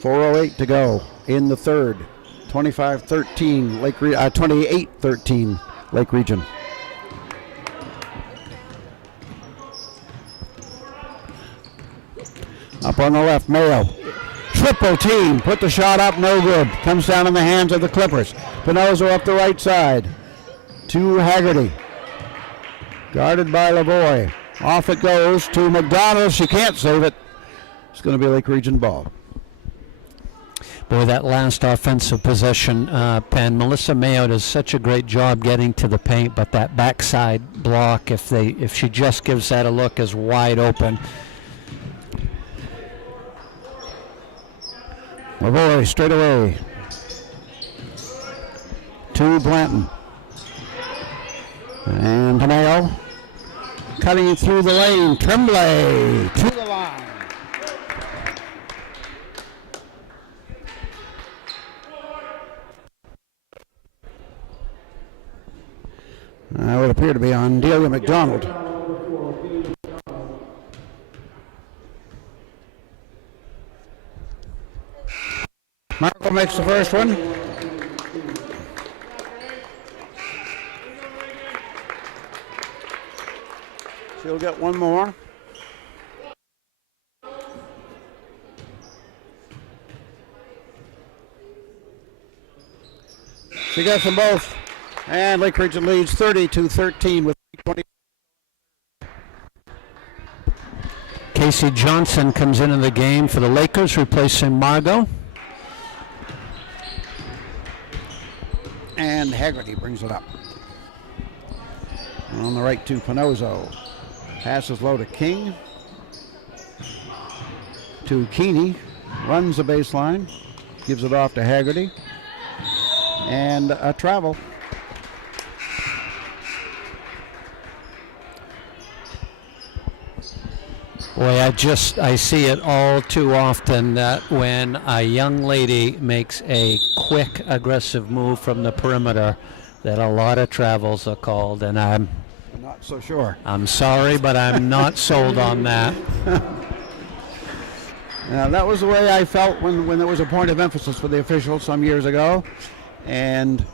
.408 to go in the third. 25-13 Lake 28-13 Lake Region. Up on the left, Mayo. Triple team, put the shot up, no good. Comes down in the hands of the Clippers. Pinozzo up the right side to Haggerty. Guarded by Lavoie. Off it goes to McDonald. She can't save it. It's going to be Lake Region ball. Boy, that last offensive possession, Penn, Melissa Mayo does such a great job getting to the paint, but that backside block, if she just gives that a look, is wide open. Lavoie straight away to Blanton. And Mayo cutting it through the lane. Tremblay to the line. That would appear to be on Delia McDonald. Marco makes the first one. She'll get one more. She gets them both. And Lake Region leads 30-13 with 20. Casey Johnson comes into the game for the Lakers, replacing Margot. And Haggerty brings it up. On the right to Pinozzo. Passes low to King. To Keeney. Runs the baseline. Gives it off to Haggerty. And a travel. Boy, I see it all too often that when a young lady makes a quick, aggressive move from the perimeter, that a lot of travels are called, and I'm not so sure. I'm sorry, but I'm not sold on that. Now, that was the way I felt when there was a point of emphasis for the officials some years ago, and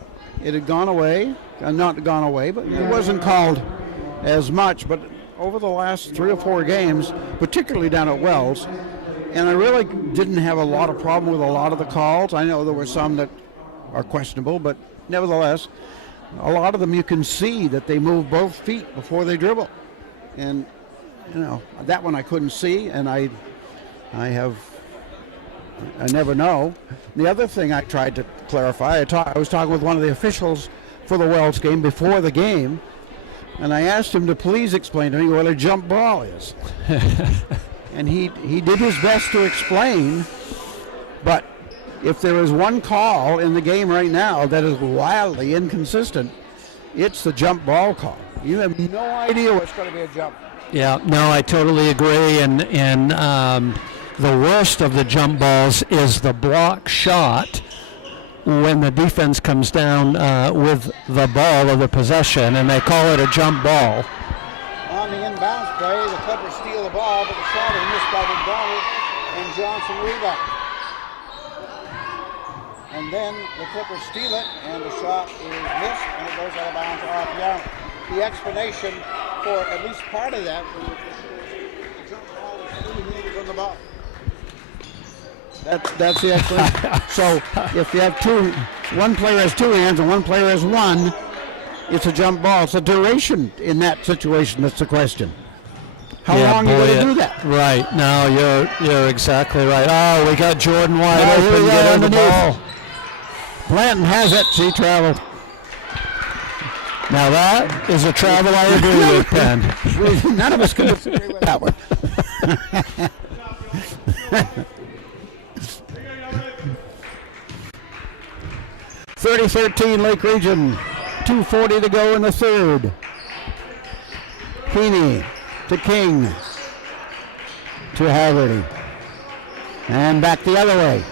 it had gone away, not gone away, but it wasn't called as much, but over the last 3 or 4 games, particularly down at Wells, and I really didn't have a lot of problem with a lot of the calls. I know there were some that are questionable, but nevertheless, a lot of them you can see that they move both feet before they dribble. And, you know, that one I couldn't see, and I never know. The other thing I tried to clarify, I was talking with one of the officials for the Wells game before the game, and I asked him to please explain to me what a jump ball is. And he did his best to explain, but if there is one call in the game right now that is wildly inconsistent, it's the jump ball call. You have no idea what's going to be a jump. Yeah, no, I totally agree, and the worst of the jump balls is the block shot when the defense comes down with the ball or the possession, and they call it a jump ball. On the inbounds play, the Clippers steal the ball, but the shot is missed by McDonald, and Johnson rebound. And then the Clippers steal it, and the shot is missed, and it goes out of bounds off Yarmouth. The explanation for at least part of that was the jump ball was 3 meters on the ball. That's the explanation. So if you have one player has 2 hands and one player has 1, it's a jump ball. It's a duration in that situation that's the question. How long are you going to do that? Right. No, you're exactly right. Oh, we got Jordan wide open. Get Get on the ball. Blanton has it. She traveled. Now that is a travel I agree with, Penn. None of us can disagree with that one. 30-13 Lake Region. 2:40 to go in the third. Keeney to King to Haggerty. And back the other way.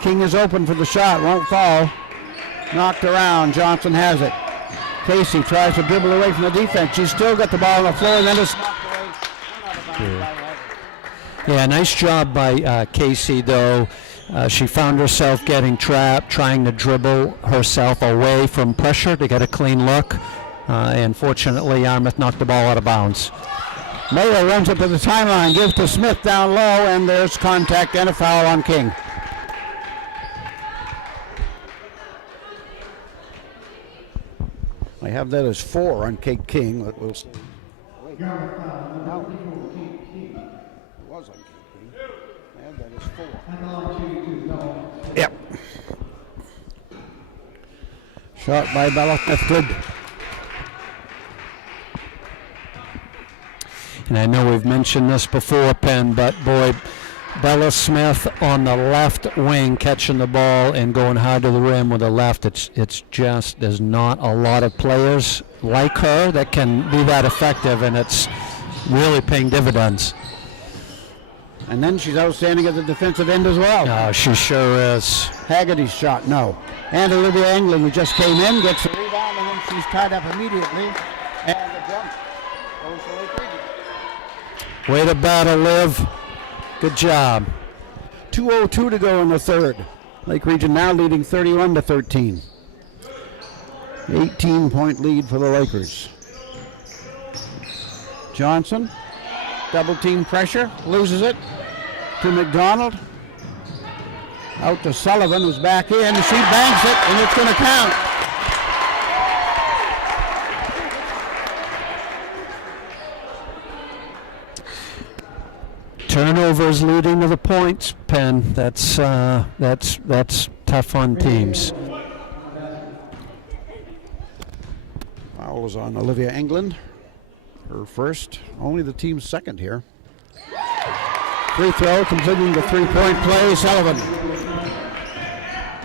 King is open for the shot, won't fall. Knocked around, Johnson has it. Casey tries to dribble away from the defense. She's still got the ball on the floor and then it's knocked away. Yeah, nice job by Casey, though. She found herself getting trapped, trying to dribble herself away from pressure to get a clean look. And fortunately, Yarmouth knocked the ball out of bounds. Mayo runs up to the timeline, gives to Smith down low, and there's contact and a foul on King. I have that as 4 on Kate King. We'll see. Wait. No. It was on Kate King. I have that as 4. Yep. Shot by Bella Smith, good. And I know we've mentioned this before, Penn, but boy, Bella Smith on the left wing catching the ball and going hard to the rim with the left. It's just, there's not a lot of players like her that can be that effective, and it's really paying dividends. And then she's outstanding at the defensive end as well. Oh, she sure is. Haggerty's shot, no. And Olivia England, who just came in, gets the rebound, and then she's tied up immediately. And the jump goes to Lake Region. Way to battle, Liv. Good job. 2:02 to go in the third. Lake Region now leading 31-13. 18-point lead for the Lakers. Johnson, double team pressure, loses it to McDonald. Out to Sullivan, who's back in. She banks it, and it's going to count. Turnovers leading to the points, Penn. That's tough on teams. Foul is on Olivia England. Her first, only the team's second here. Free throw, completing the three-point play, Sullivan.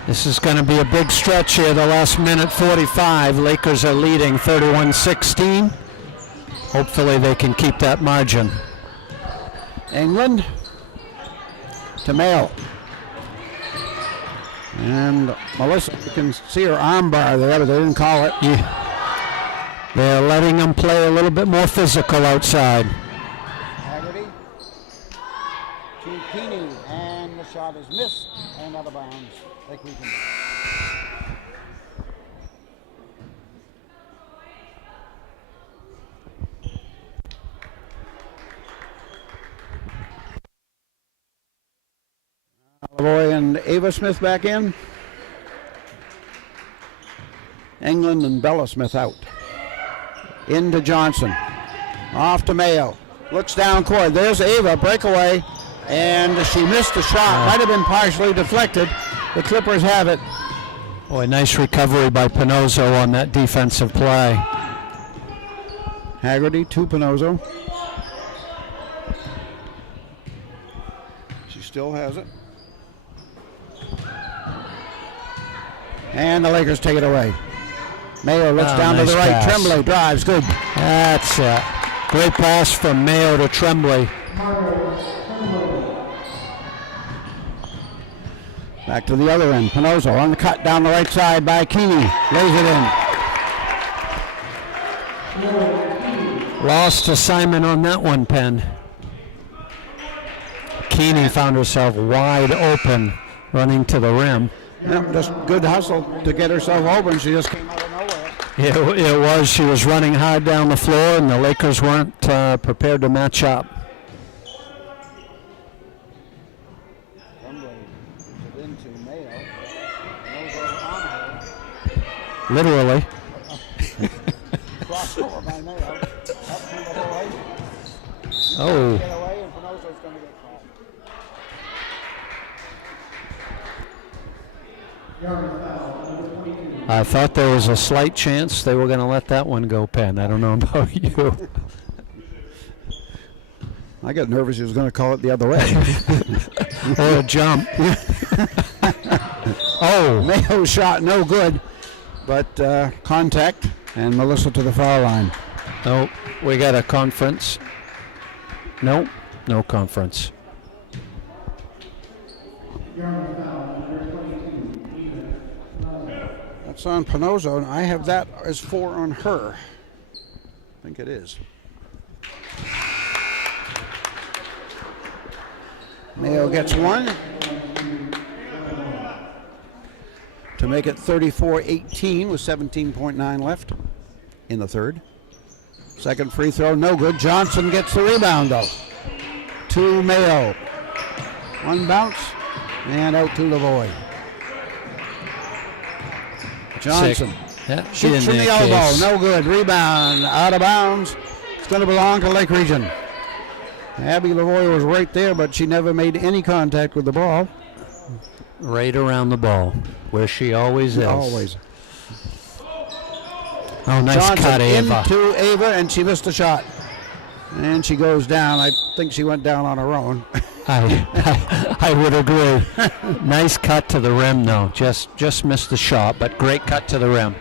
This is going to be a big stretch here, the last minute 45. Lakers are leading 31-16. Hopefully they can keep that margin. England to Mayo. And Melissa, you can see her arm bar there, but they didn't call it. Yeah. They're letting them play a little bit more physical outside. Haggerty to Keeney, and the shot is missed and out of bounds. Like we can. Lavoy and Ava Smith back in. England and Bella Smith out. Into Johnson. Off to Mayo. Looks down court. There's Ava, breakaway. And she missed the shot. Might have been partially deflected. The Clippers have it. Boy, nice recovery by Pinozzo on that defensive play. Haggerty to Pinozzo. She still has it. And the Lakers take it away. Mayo looks down to the right. Pass. Tremblay drives. Good. That's it. Great pass from Mayo to Tremblay. Back to the other end. Pinozzo on the cut down the right side by Keeney. Lays it in. Lost to Simon on that one, Penn. Keeney found herself wide open running to the rim. Yep, just good hustle to get herself open. She just came out of nowhere. It was. She was running hard down the floor, and the Lakers weren't prepared to match up. Into Mayo. Pinozzo Literally. crossed over by Mayo. Up to the hole. Oh. Get away, and Pinozzo's going to get caught. I thought there was a slight chance they were going to let that one go, Penn. I don't know about you. I got nervous he was going to call it the other way. Or a jump. Oh. Mayo shot no good. but contact, and Melissa to the foul line. No, we got a conference. No, no conference. That's on Pinozo, and I have that as 4 on her. I think it is. Mayo gets 1 to make it 34-18 with 17.9 left in the third. Second free throw, no good. Johnson gets the rebound, though. To Mayo. 1 bounce, and out to Lavoie. Johnson Yeah, shoots from the elbow, no good. Rebound, out of bounds. It's going to belong to Lake Region. Abby Lavoie was right there, but she never made any contact with the ball. Right around the ball, where she always is. Always. Oh, nice Johnson cut, Ava. into Ava, and she missed a shot. And she goes down. I think she went down on her own. I would agree. Nice cut to the rim, though. Just missed the shot, but great cut to the rim.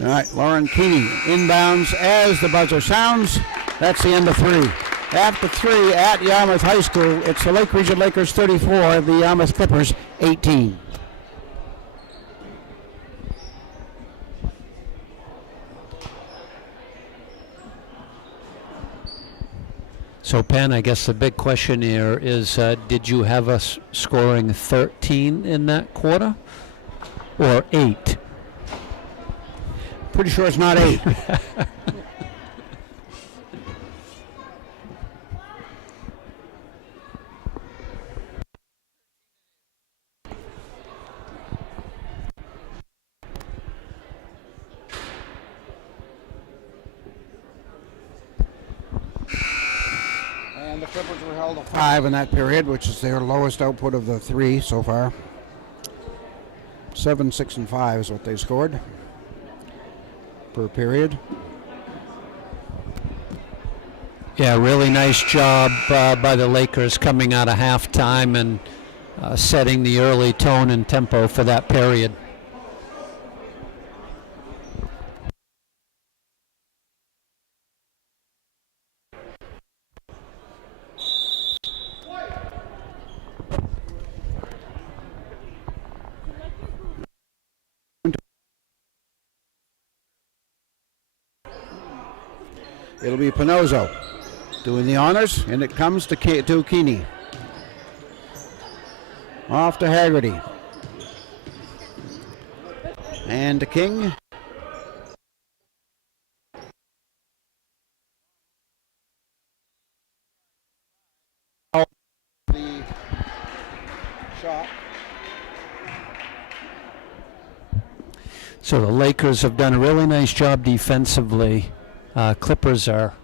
All right, Lauren Keeney inbounds as the buzzer sounds. That's the end of 3. After 3 at Yarmouth High School, it's the Lake Region Lakers 34, the Yarmouth Clippers 18. So, Penn, I guess the big question here is, did you have us scoring 13 in that quarter? Or 8? Pretty sure it's not 8. And the Clippers were held to 5 in that period, which is their lowest output of the 3 so far. 7, 6, and 5 is what they scored per period. Yeah, really nice job by the Lakers coming out of halftime and setting the early tone and tempo for that period. It'll be Pinozo doing the honors, and it comes to Keeney. Off to Haggerty. And to King. The shot. So the Lakers have done a really nice job defensively. Clippers are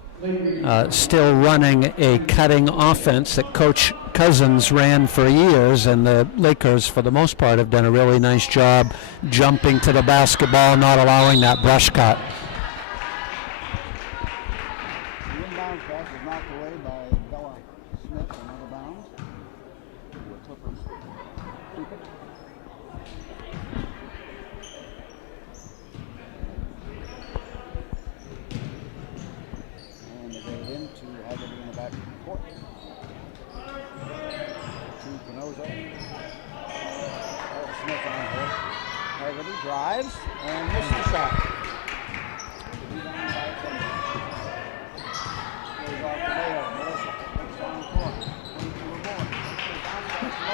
still running a cutting offense that Coach Cousins ran for years, and the Lakers, for the most part, have done a really nice job jumping to the basketball, not allowing that brush cut. The inbound pass is knocked away by Bella Smith, another bounds. The Clippers keep it. And they get it into Haggerty in the back court. To Pinozo. Smith on her. Haggerty drives and misses the shot.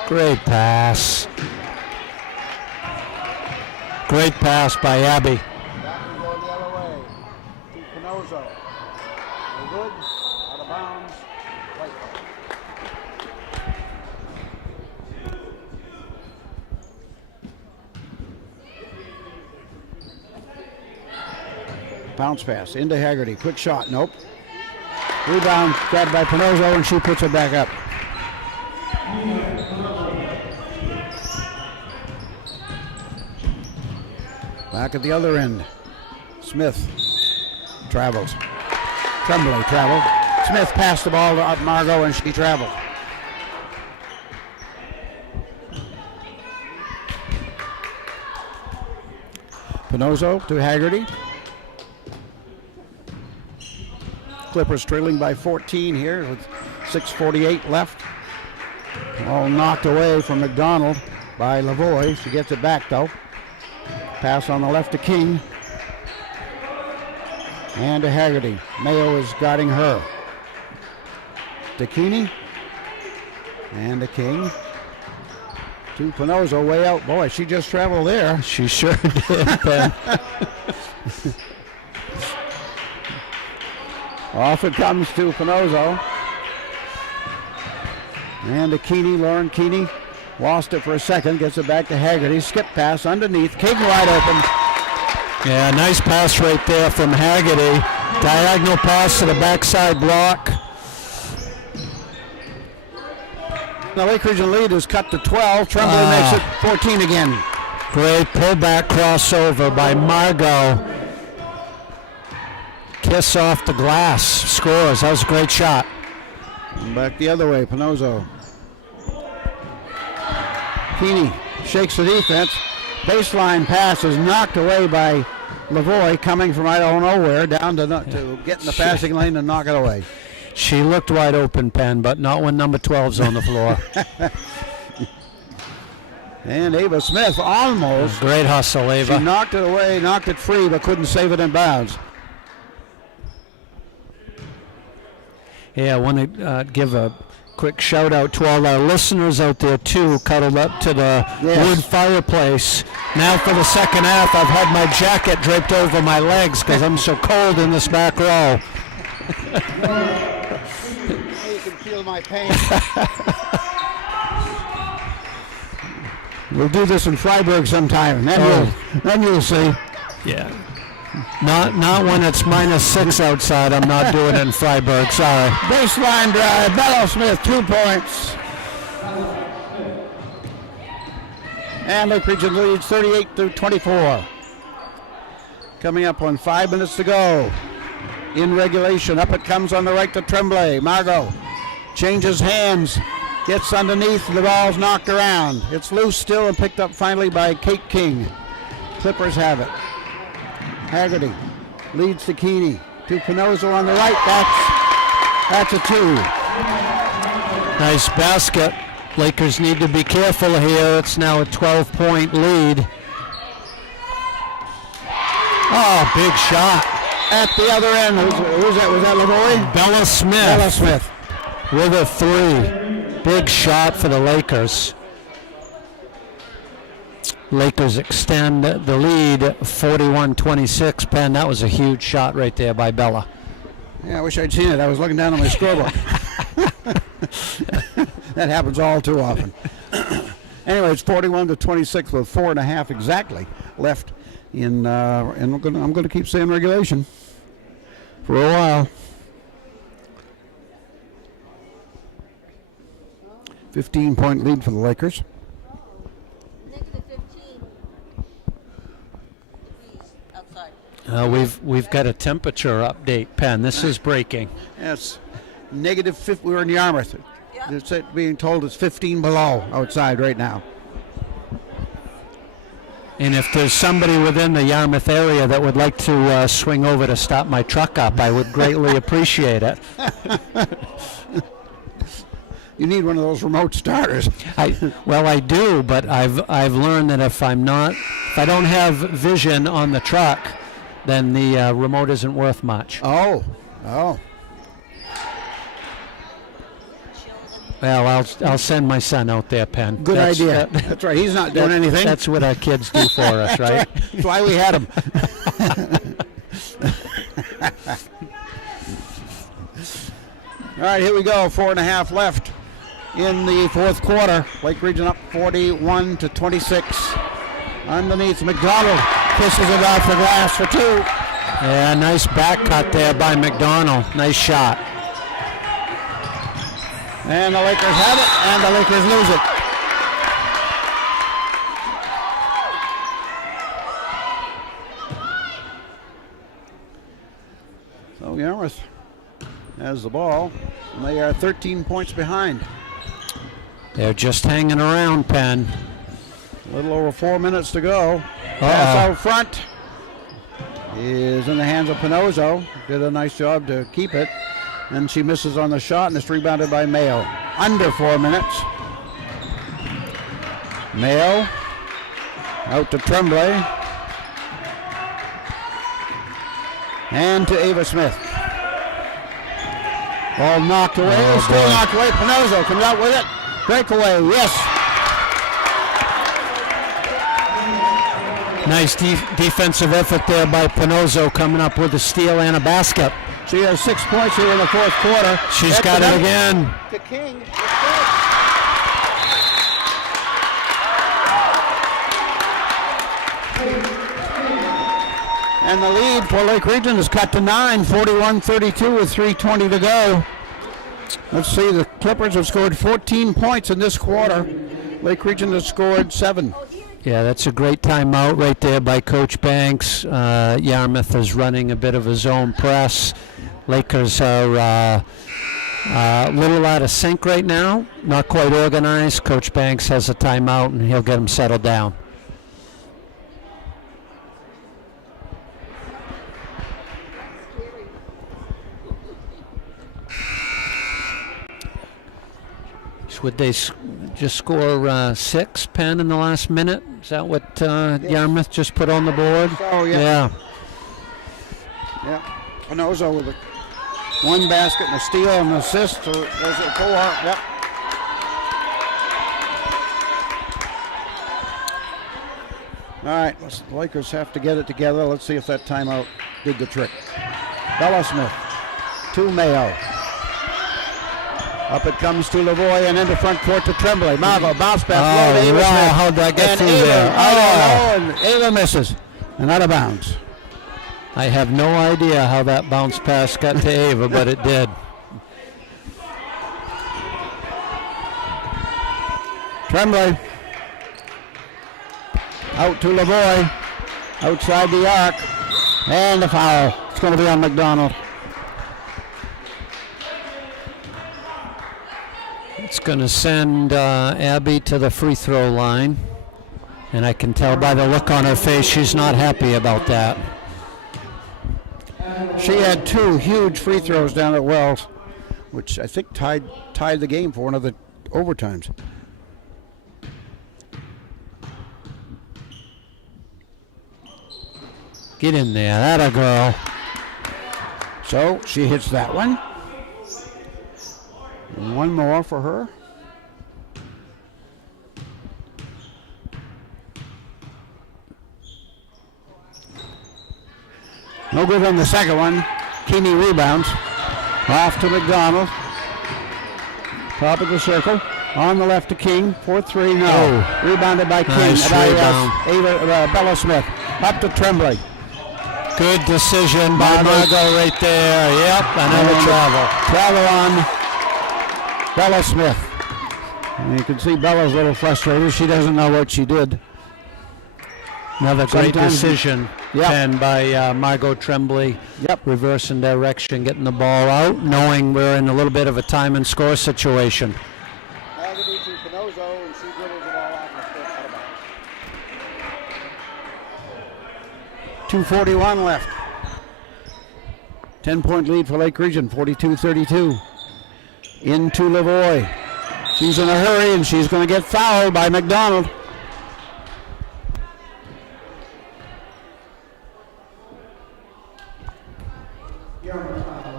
Great pass. Great pass by Abby. Back and go the other way to Pinozo. No good. Out of bounds. Right. Bounce pass into Haggerty. Quick shot. Nope. Rebound grabbed by Pinozo, and she puts it back up. Back at the other end. Smith travels. Tremblay traveled. Smith passed the ball to Margot, and she traveled. Pinozo to Haggerty. Clippers trailing by 14 here with 6:48 left. All knocked away from McDonald by Lavoie. She gets it back though. Pass on the left to King. And to Haggerty. Mayo is guarding her. To Keeney. And to King. To Pinozo way out. Boy, she just traveled there. She sure did, Ben. Off it comes to Pinozo. And to Keeney, Lauren Keeney. Lost it for a second, gets it back to Haggerty. Skip pass underneath. King wide open. Yeah, nice pass right there from Haggerty. Diagonal pass to the backside block. The Lake Region lead is cut to 12. Tremblay makes it 14 again. Great pullback crossover by Margot. Kiss off the glass. Scores. That was a great shot. And back the other way, Pinozo. Keeney shakes the defense. Baseline pass is knocked away by Lavoie, coming from I don't know where, down to get in the passing lane and knock it away. She looked wide open, Penn, but not when number 12's on the floor. And Ava Smith almost. Great hustle, Ava. She knocked it away, knocked it free, but couldn't save it in bounds. Yeah, I want to give a quick shout out to all our listeners out there too, cuddled up to the wood fireplace. Now for the second half, I've had my jacket draped over my legs because I'm so cold in this back row. Now you can feel my pain. We'll do this in Freiburg sometime, and then you'll see. Yeah. Not when it's -6 outside. I'm not doing it in Freiburg. Sorry. Baseline drive. Bello Smith, 2 points. And Lake Region leads 38-24. Coming up on 5 minutes to go. In regulation, up it comes on the right to Tremblay. Margot changes hands, gets underneath, the ball's knocked around. It's loose still and picked up finally by Kate King. Clippers have it. Haggerty leads to Keeney. To Pinozo on the right. That's a 2. Nice basket. Lakers need to be careful here. It's now a 12-point lead. Oh, big shot. At the other end, who's that? Was that Lavoie? Bella Smith. Bella Smith. With a 3. Big shot for the Lakers. Lakers extend the lead 41-26. Penn, that was a huge shot right there by Bella. Yeah, I wish I'd seen it. I was looking down on my scoreboard. That happens all too often. Anyway, it's 41-26 with 4.5 exactly left in, and I'm going to keep saying regulation for a while. 15-point lead for the Lakers. -15 degrees outside. We've got a temperature update, Penn. This is breaking. Yes, -50. We're in Yarmouth. Yeah. It's being told it's 15 below outside right now. And if there's somebody within the Yarmouth area that would like to swing over to stop my truck up, I would greatly appreciate it. You need one of those remote starters. I do, but I've learned that if I don't have vision on the truck, then the remote isn't worth much. Oh. Well, I'll send my son out there, Penn. Good idea. That's right. He's not doing anything. That's what our kids do for us, right? That's why we had him. All right, here we go. 4.5 left in the fourth quarter. Lake Region up 41-26. Underneath, McDonald kisses it off the glass for 2. Yeah, nice back cut there by McDonald. Nice shot. And the Lakers have it, and the Lakers lose it. So Yarmouth has the ball, and they are 13 points behind. They're just hanging around, Penn. A little over 4 minutes to go. Pass out front. is in the hands of Pinozzo. Did a nice job to keep it. And she misses on the shot, and it's rebounded by Mayo. Under 4 minutes. Mayo out to Tremblay. And to Ava Smith. Ball knocked away. Oh, Still boy. knocked away. Pinozzo comes out with it. Breakaway. Yes. Nice defensive effort there by Pinozzo, coming up with a steal and a basket. She has 6 points here in the fourth quarter. She's That's got it enough. again. To King. And the lead for Lake Region is cut to 9, 41-32 with 3:20 to go. Let's see, the Clippers have scored 14 points in this quarter. Lake Region has scored 7. Yeah, that's a great timeout right there by Coach Banks. Yarmouth is running a bit of a zone press. Lakers are a little out of sync right now, not quite organized. Coach Banks has a timeout, and he'll get them settled down. Would they just score 6, Penn, in the last minute? Is that what Yarmouth just put on the board? Oh, yeah. Yeah. Pinozzo with 1 basket and a steal and an assist. So there's a 4. Yep. All right, the Lakers have to get it together. Let's see if that timeout did the trick. Bella Smith to Mayo. Up it comes to Lavoie and into front court to Tremblay. Margot, bounce pass, low to Ava wow, Smith. how'd that get And through Ava, there? I don't know, and Ava misses. And out of bounds. I have no idea how that bounce pass got to Ava, but it did. Tremblay. Out to Lavoie. Outside the arc. And the foul. It's going to be on McDonald. It's going to send Abby to the free throw line. And I can tell by the look on her face she's not happy about that. She had 2 huge free throws down at Wells, which I think tied the game for one of the overtimes. Get in there, that a girl. So she hits that one. 1 more for her. No good on the second one. Keeney rebounds. Off to McDonald. Top of the circle. On the left to King. 4-3. No. Oh. Rebounded by King. Nice rebound. Bella Smith. Up to Tremblay. Good decision by Margot right there. Yep, another travel. Travel on Bella Smith. And you can see Bella's a little frustrated. She doesn't know what she did. Another great Sometimes- decision. Yep. 10 by Margot Tremblay. Yep. Reversing direction, getting the ball out, knowing we're in a little bit of a time and score situation. Haggerty to Pinozzo, and she dribbles it all out and it's out of bounds. 2:41 left. 10-point lead for Lake Region, 42-32. Into Lavoie. She's in a hurry and she's going to get fouled by McDonald.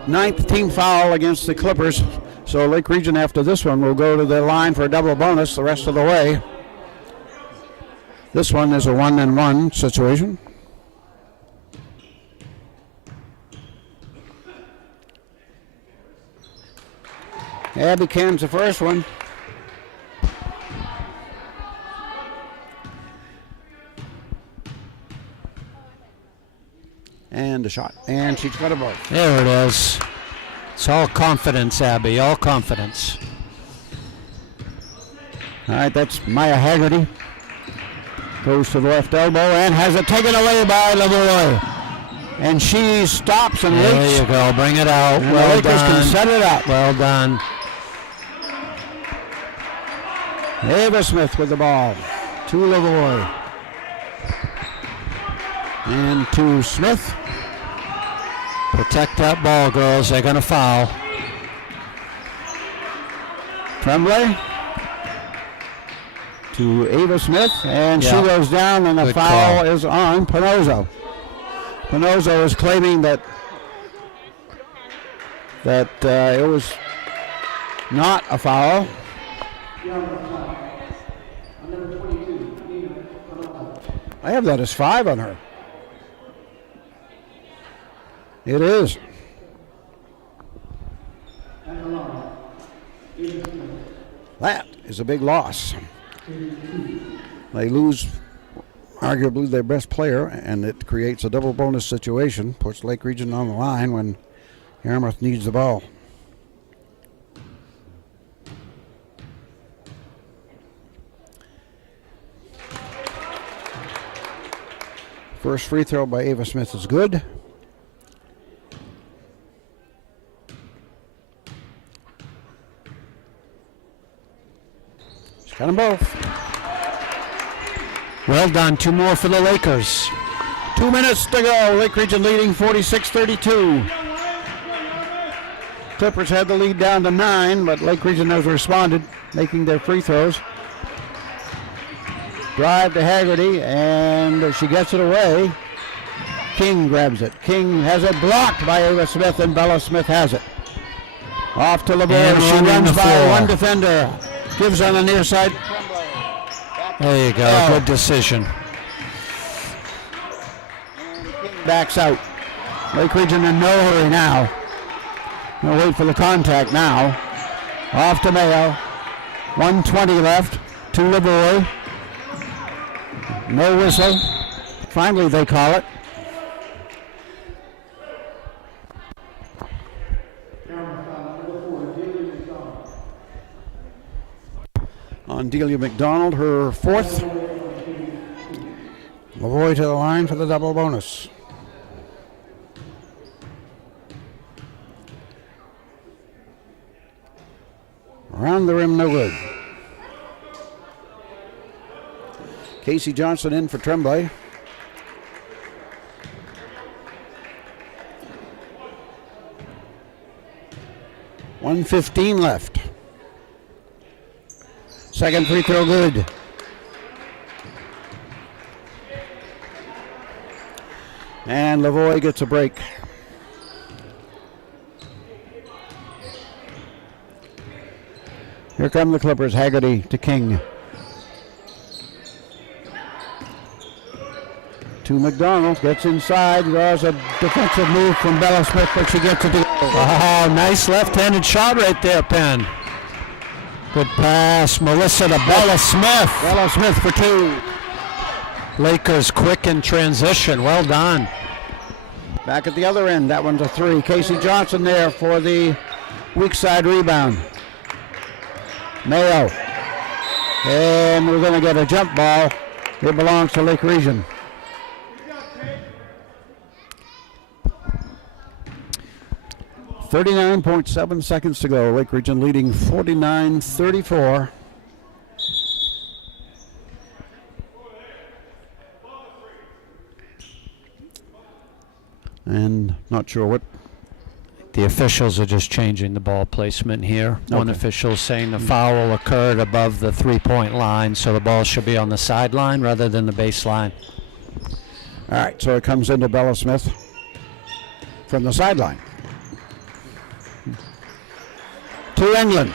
Ninth team foul against the Clippers. So Lake Region after this one will go to the line for a double bonus the rest of the way. This one is a 1-and-1 situation. Abby cans the first one. And a shot. And she's got a ball. There it is. It's all confidence, Abby, all confidence. All right, that's Maya Haggerty. Goes to the left elbow and has it taken away by Lavoie. And she stops and There waits. you go, bring it out. And the Well Lakers can done. set it up. Well done. Ava Smith with the ball. To Lavoie. And to Smith. Protect that ball, girls. They're going to foul. Tremblay to Ava Smith, and she Yeah. goes down, and the Good foul call. is on Panozzo. Panozzo is claiming that it was not a foul. I have that as 5 on her. It is. That is a big loss. They lose arguably their best player, and it creates a double bonus situation, puts Lake Region on the line when Yarmouth needs the ball. First free throw by Ava Smith is good. She's got them both. Well done. 2 more for the Lakers. 2 minutes to go. Lake Region leading 46-32. Clippers had the lead down to 9, but Lake Region has responded, making their free throws. Drive to Haggerty, and she gets it away. King grabs it. King has it blocked by Ava Smith, and Bella Smith has it. Off to LeBoy. And She running runs the by floor. one defender. Gives on the near side. There you go. Oh. Good decision. Backs out. Lake Region in no hurry now. No wait for the contact now. Off to Mayo. 1:20 left. To LeBoy. No whistle. Finally they call it. On Delia McDonald, her 4th. LeBoy to the line for the double bonus. Around the rim, no good. Casey Johnson in for Tremblay. $1:15 left. Second free throw good. And Lavoie gets a break. Here come the Clippers. Haggerty to King. To McDonald. Gets inside. Draws a defensive move from Bella Smith, but she gets it to go. Oh, nice left-handed shot right there, Penn. Good pass. Melissa to Bella Smith. Bella Smith for 2. Lakers quick in transition. Well done. Back at the other end. That one's a 3. Casey Johnson there for the weak side rebound. Mayo. And we're going to get a jump ball. It belongs to Lake Region. .7 seconds to go. Lake Region leading 49-34. And not sure what. The officials are just changing the ball placement here. One Okay. official saying the foul occurred above the 3-point line, so the ball should be on the sideline rather than the baseline. All right, so it comes into Bella Smith from the sideline. To England.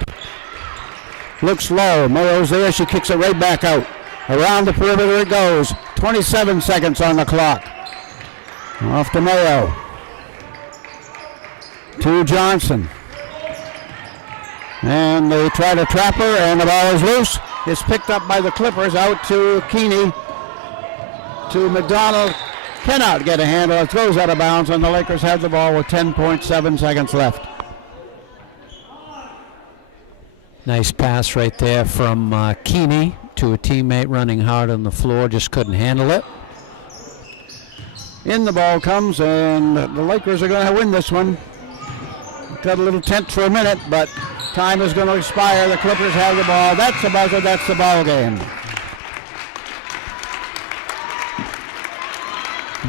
Looks low. Mayo's there. She kicks it right back out. Around the perimeter it goes. 27 seconds on the clock. Off to Mayo. To Johnson. And they try to trap her, and the ball is loose. It's picked up by the Clippers out to Keeney. To McDonald. Cannot get a handle. It goes out of bounds, and the Lakers have the ball with 10.7 seconds left. Nice pass right there from Keeney to a teammate running hard on the floor. Just couldn't handle it. In the ball comes, and the Lakers are going to win this one. Got a little tense for a minute, but time is going to expire. The Clippers have the ball. That's the buzzer. That's the ball game.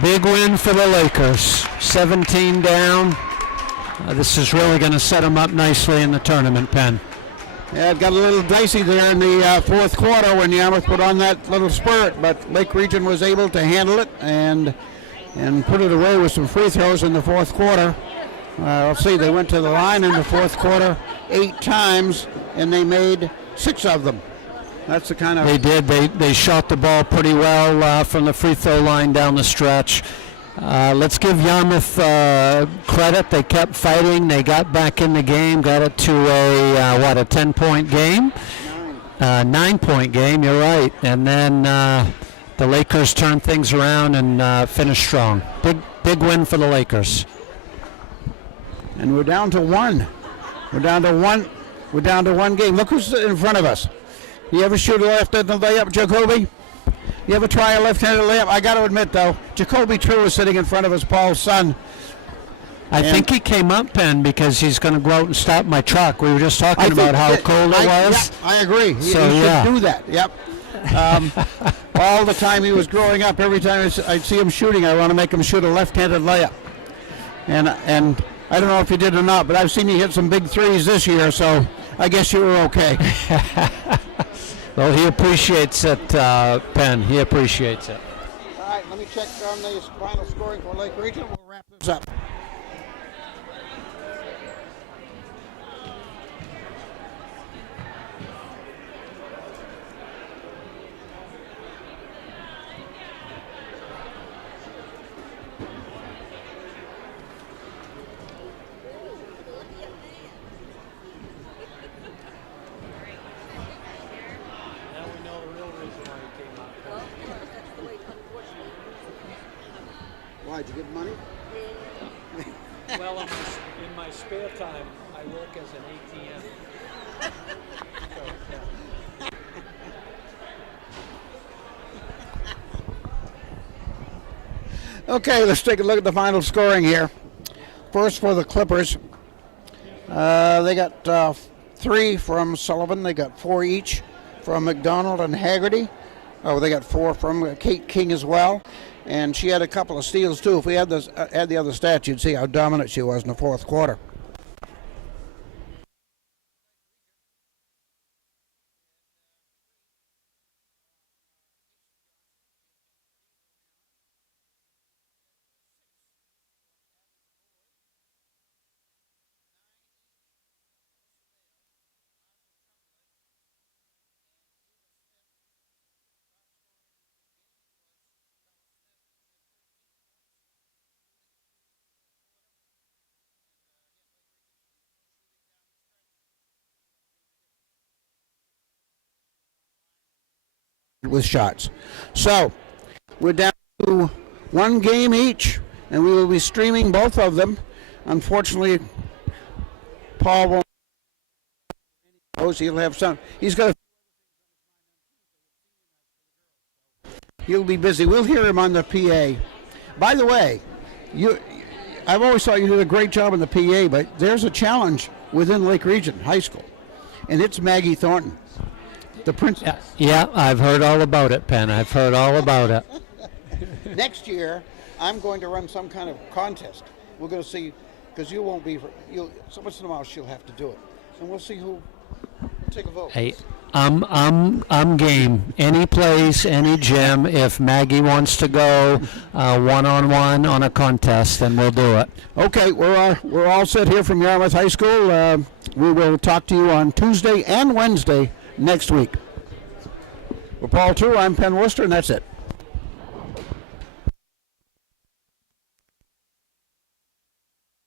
Big win for the Lakers. 17 down. This is really going to set them up nicely in the tournament, Penn. Yeah, it got a little dicey there in the fourth quarter when Yarmouth put on that little spurt, but Lake Region was able to handle it and put it away with some free throws in the fourth quarter. Let's see, they went to the line in the fourth quarter 8 times, and they made 6 of them. That's the kind of... They did. They shot the ball pretty well from the free throw line down the stretch. Let's give Yarmouth credit. They kept fighting. They got back in the game, got it to a 10-point game? 9-point game, you're right. And then the Lakers turned things around and finished strong. Big win for the Lakers. And we're down to 1. We're down to one game. Look who's in front of us. You ever shoot a left-handed layup, Jacoby? You ever try a left-handed layup? I got to admit, though, Jacoby True is sitting in front of us, Paul's son. I think he came up, Penn, because he's going to go out and stop my truck. We were just talking about how cold it was. Yeah, I agree. He should do that. Yep. All the time he was growing up, every time I'd see him shooting, I want to make him shoot a left-handed layup. And I don't know if you did or not, but I've seen you hit some big threes this year, so I guess you were okay. Well, he appreciates it, Penn. He appreciates it. All right, let me check on the final scoring for Lake Region. We'll wrap this up. Why, did you get money? Well, in my spare time, I work as an ATM. Okay, let's take a look at the final scoring here. First for the Clippers. They got 3 from Sullivan. They got 4 each from McDonald and Haggerty. Oh, they got 4 from Kate King as well. And she had a couple of steals, too. If we had the other stats, you'd see how dominant she was in the fourth quarter. With shots. So we're down to 1 game each, and we will be streaming both of them. Unfortunately, Paul won't. He'll have some. He's got. He'll be busy. We'll hear him on the PA. By the way, I've always thought you did a great job in the PA, but there's a challenge within Lake Region High School, and it's Maggie Thornton. The princess. Yeah, I've heard all about it, Penn. I've heard all about it. Next year, I'm going to run some kind of contest. We're going to see, because you won't be, so once in a while she'll have to do it, and we'll see who take a vote. Hey, I'm game. Any place, any gym. If Maggie wants to go one-on-one on a contest, then we'll do it. Okay, we're all set here from Yarmouth High School. We will talk to you on Tuesday and Wednesday next week. For Paul True, I'm Penn Worcester, and that's it.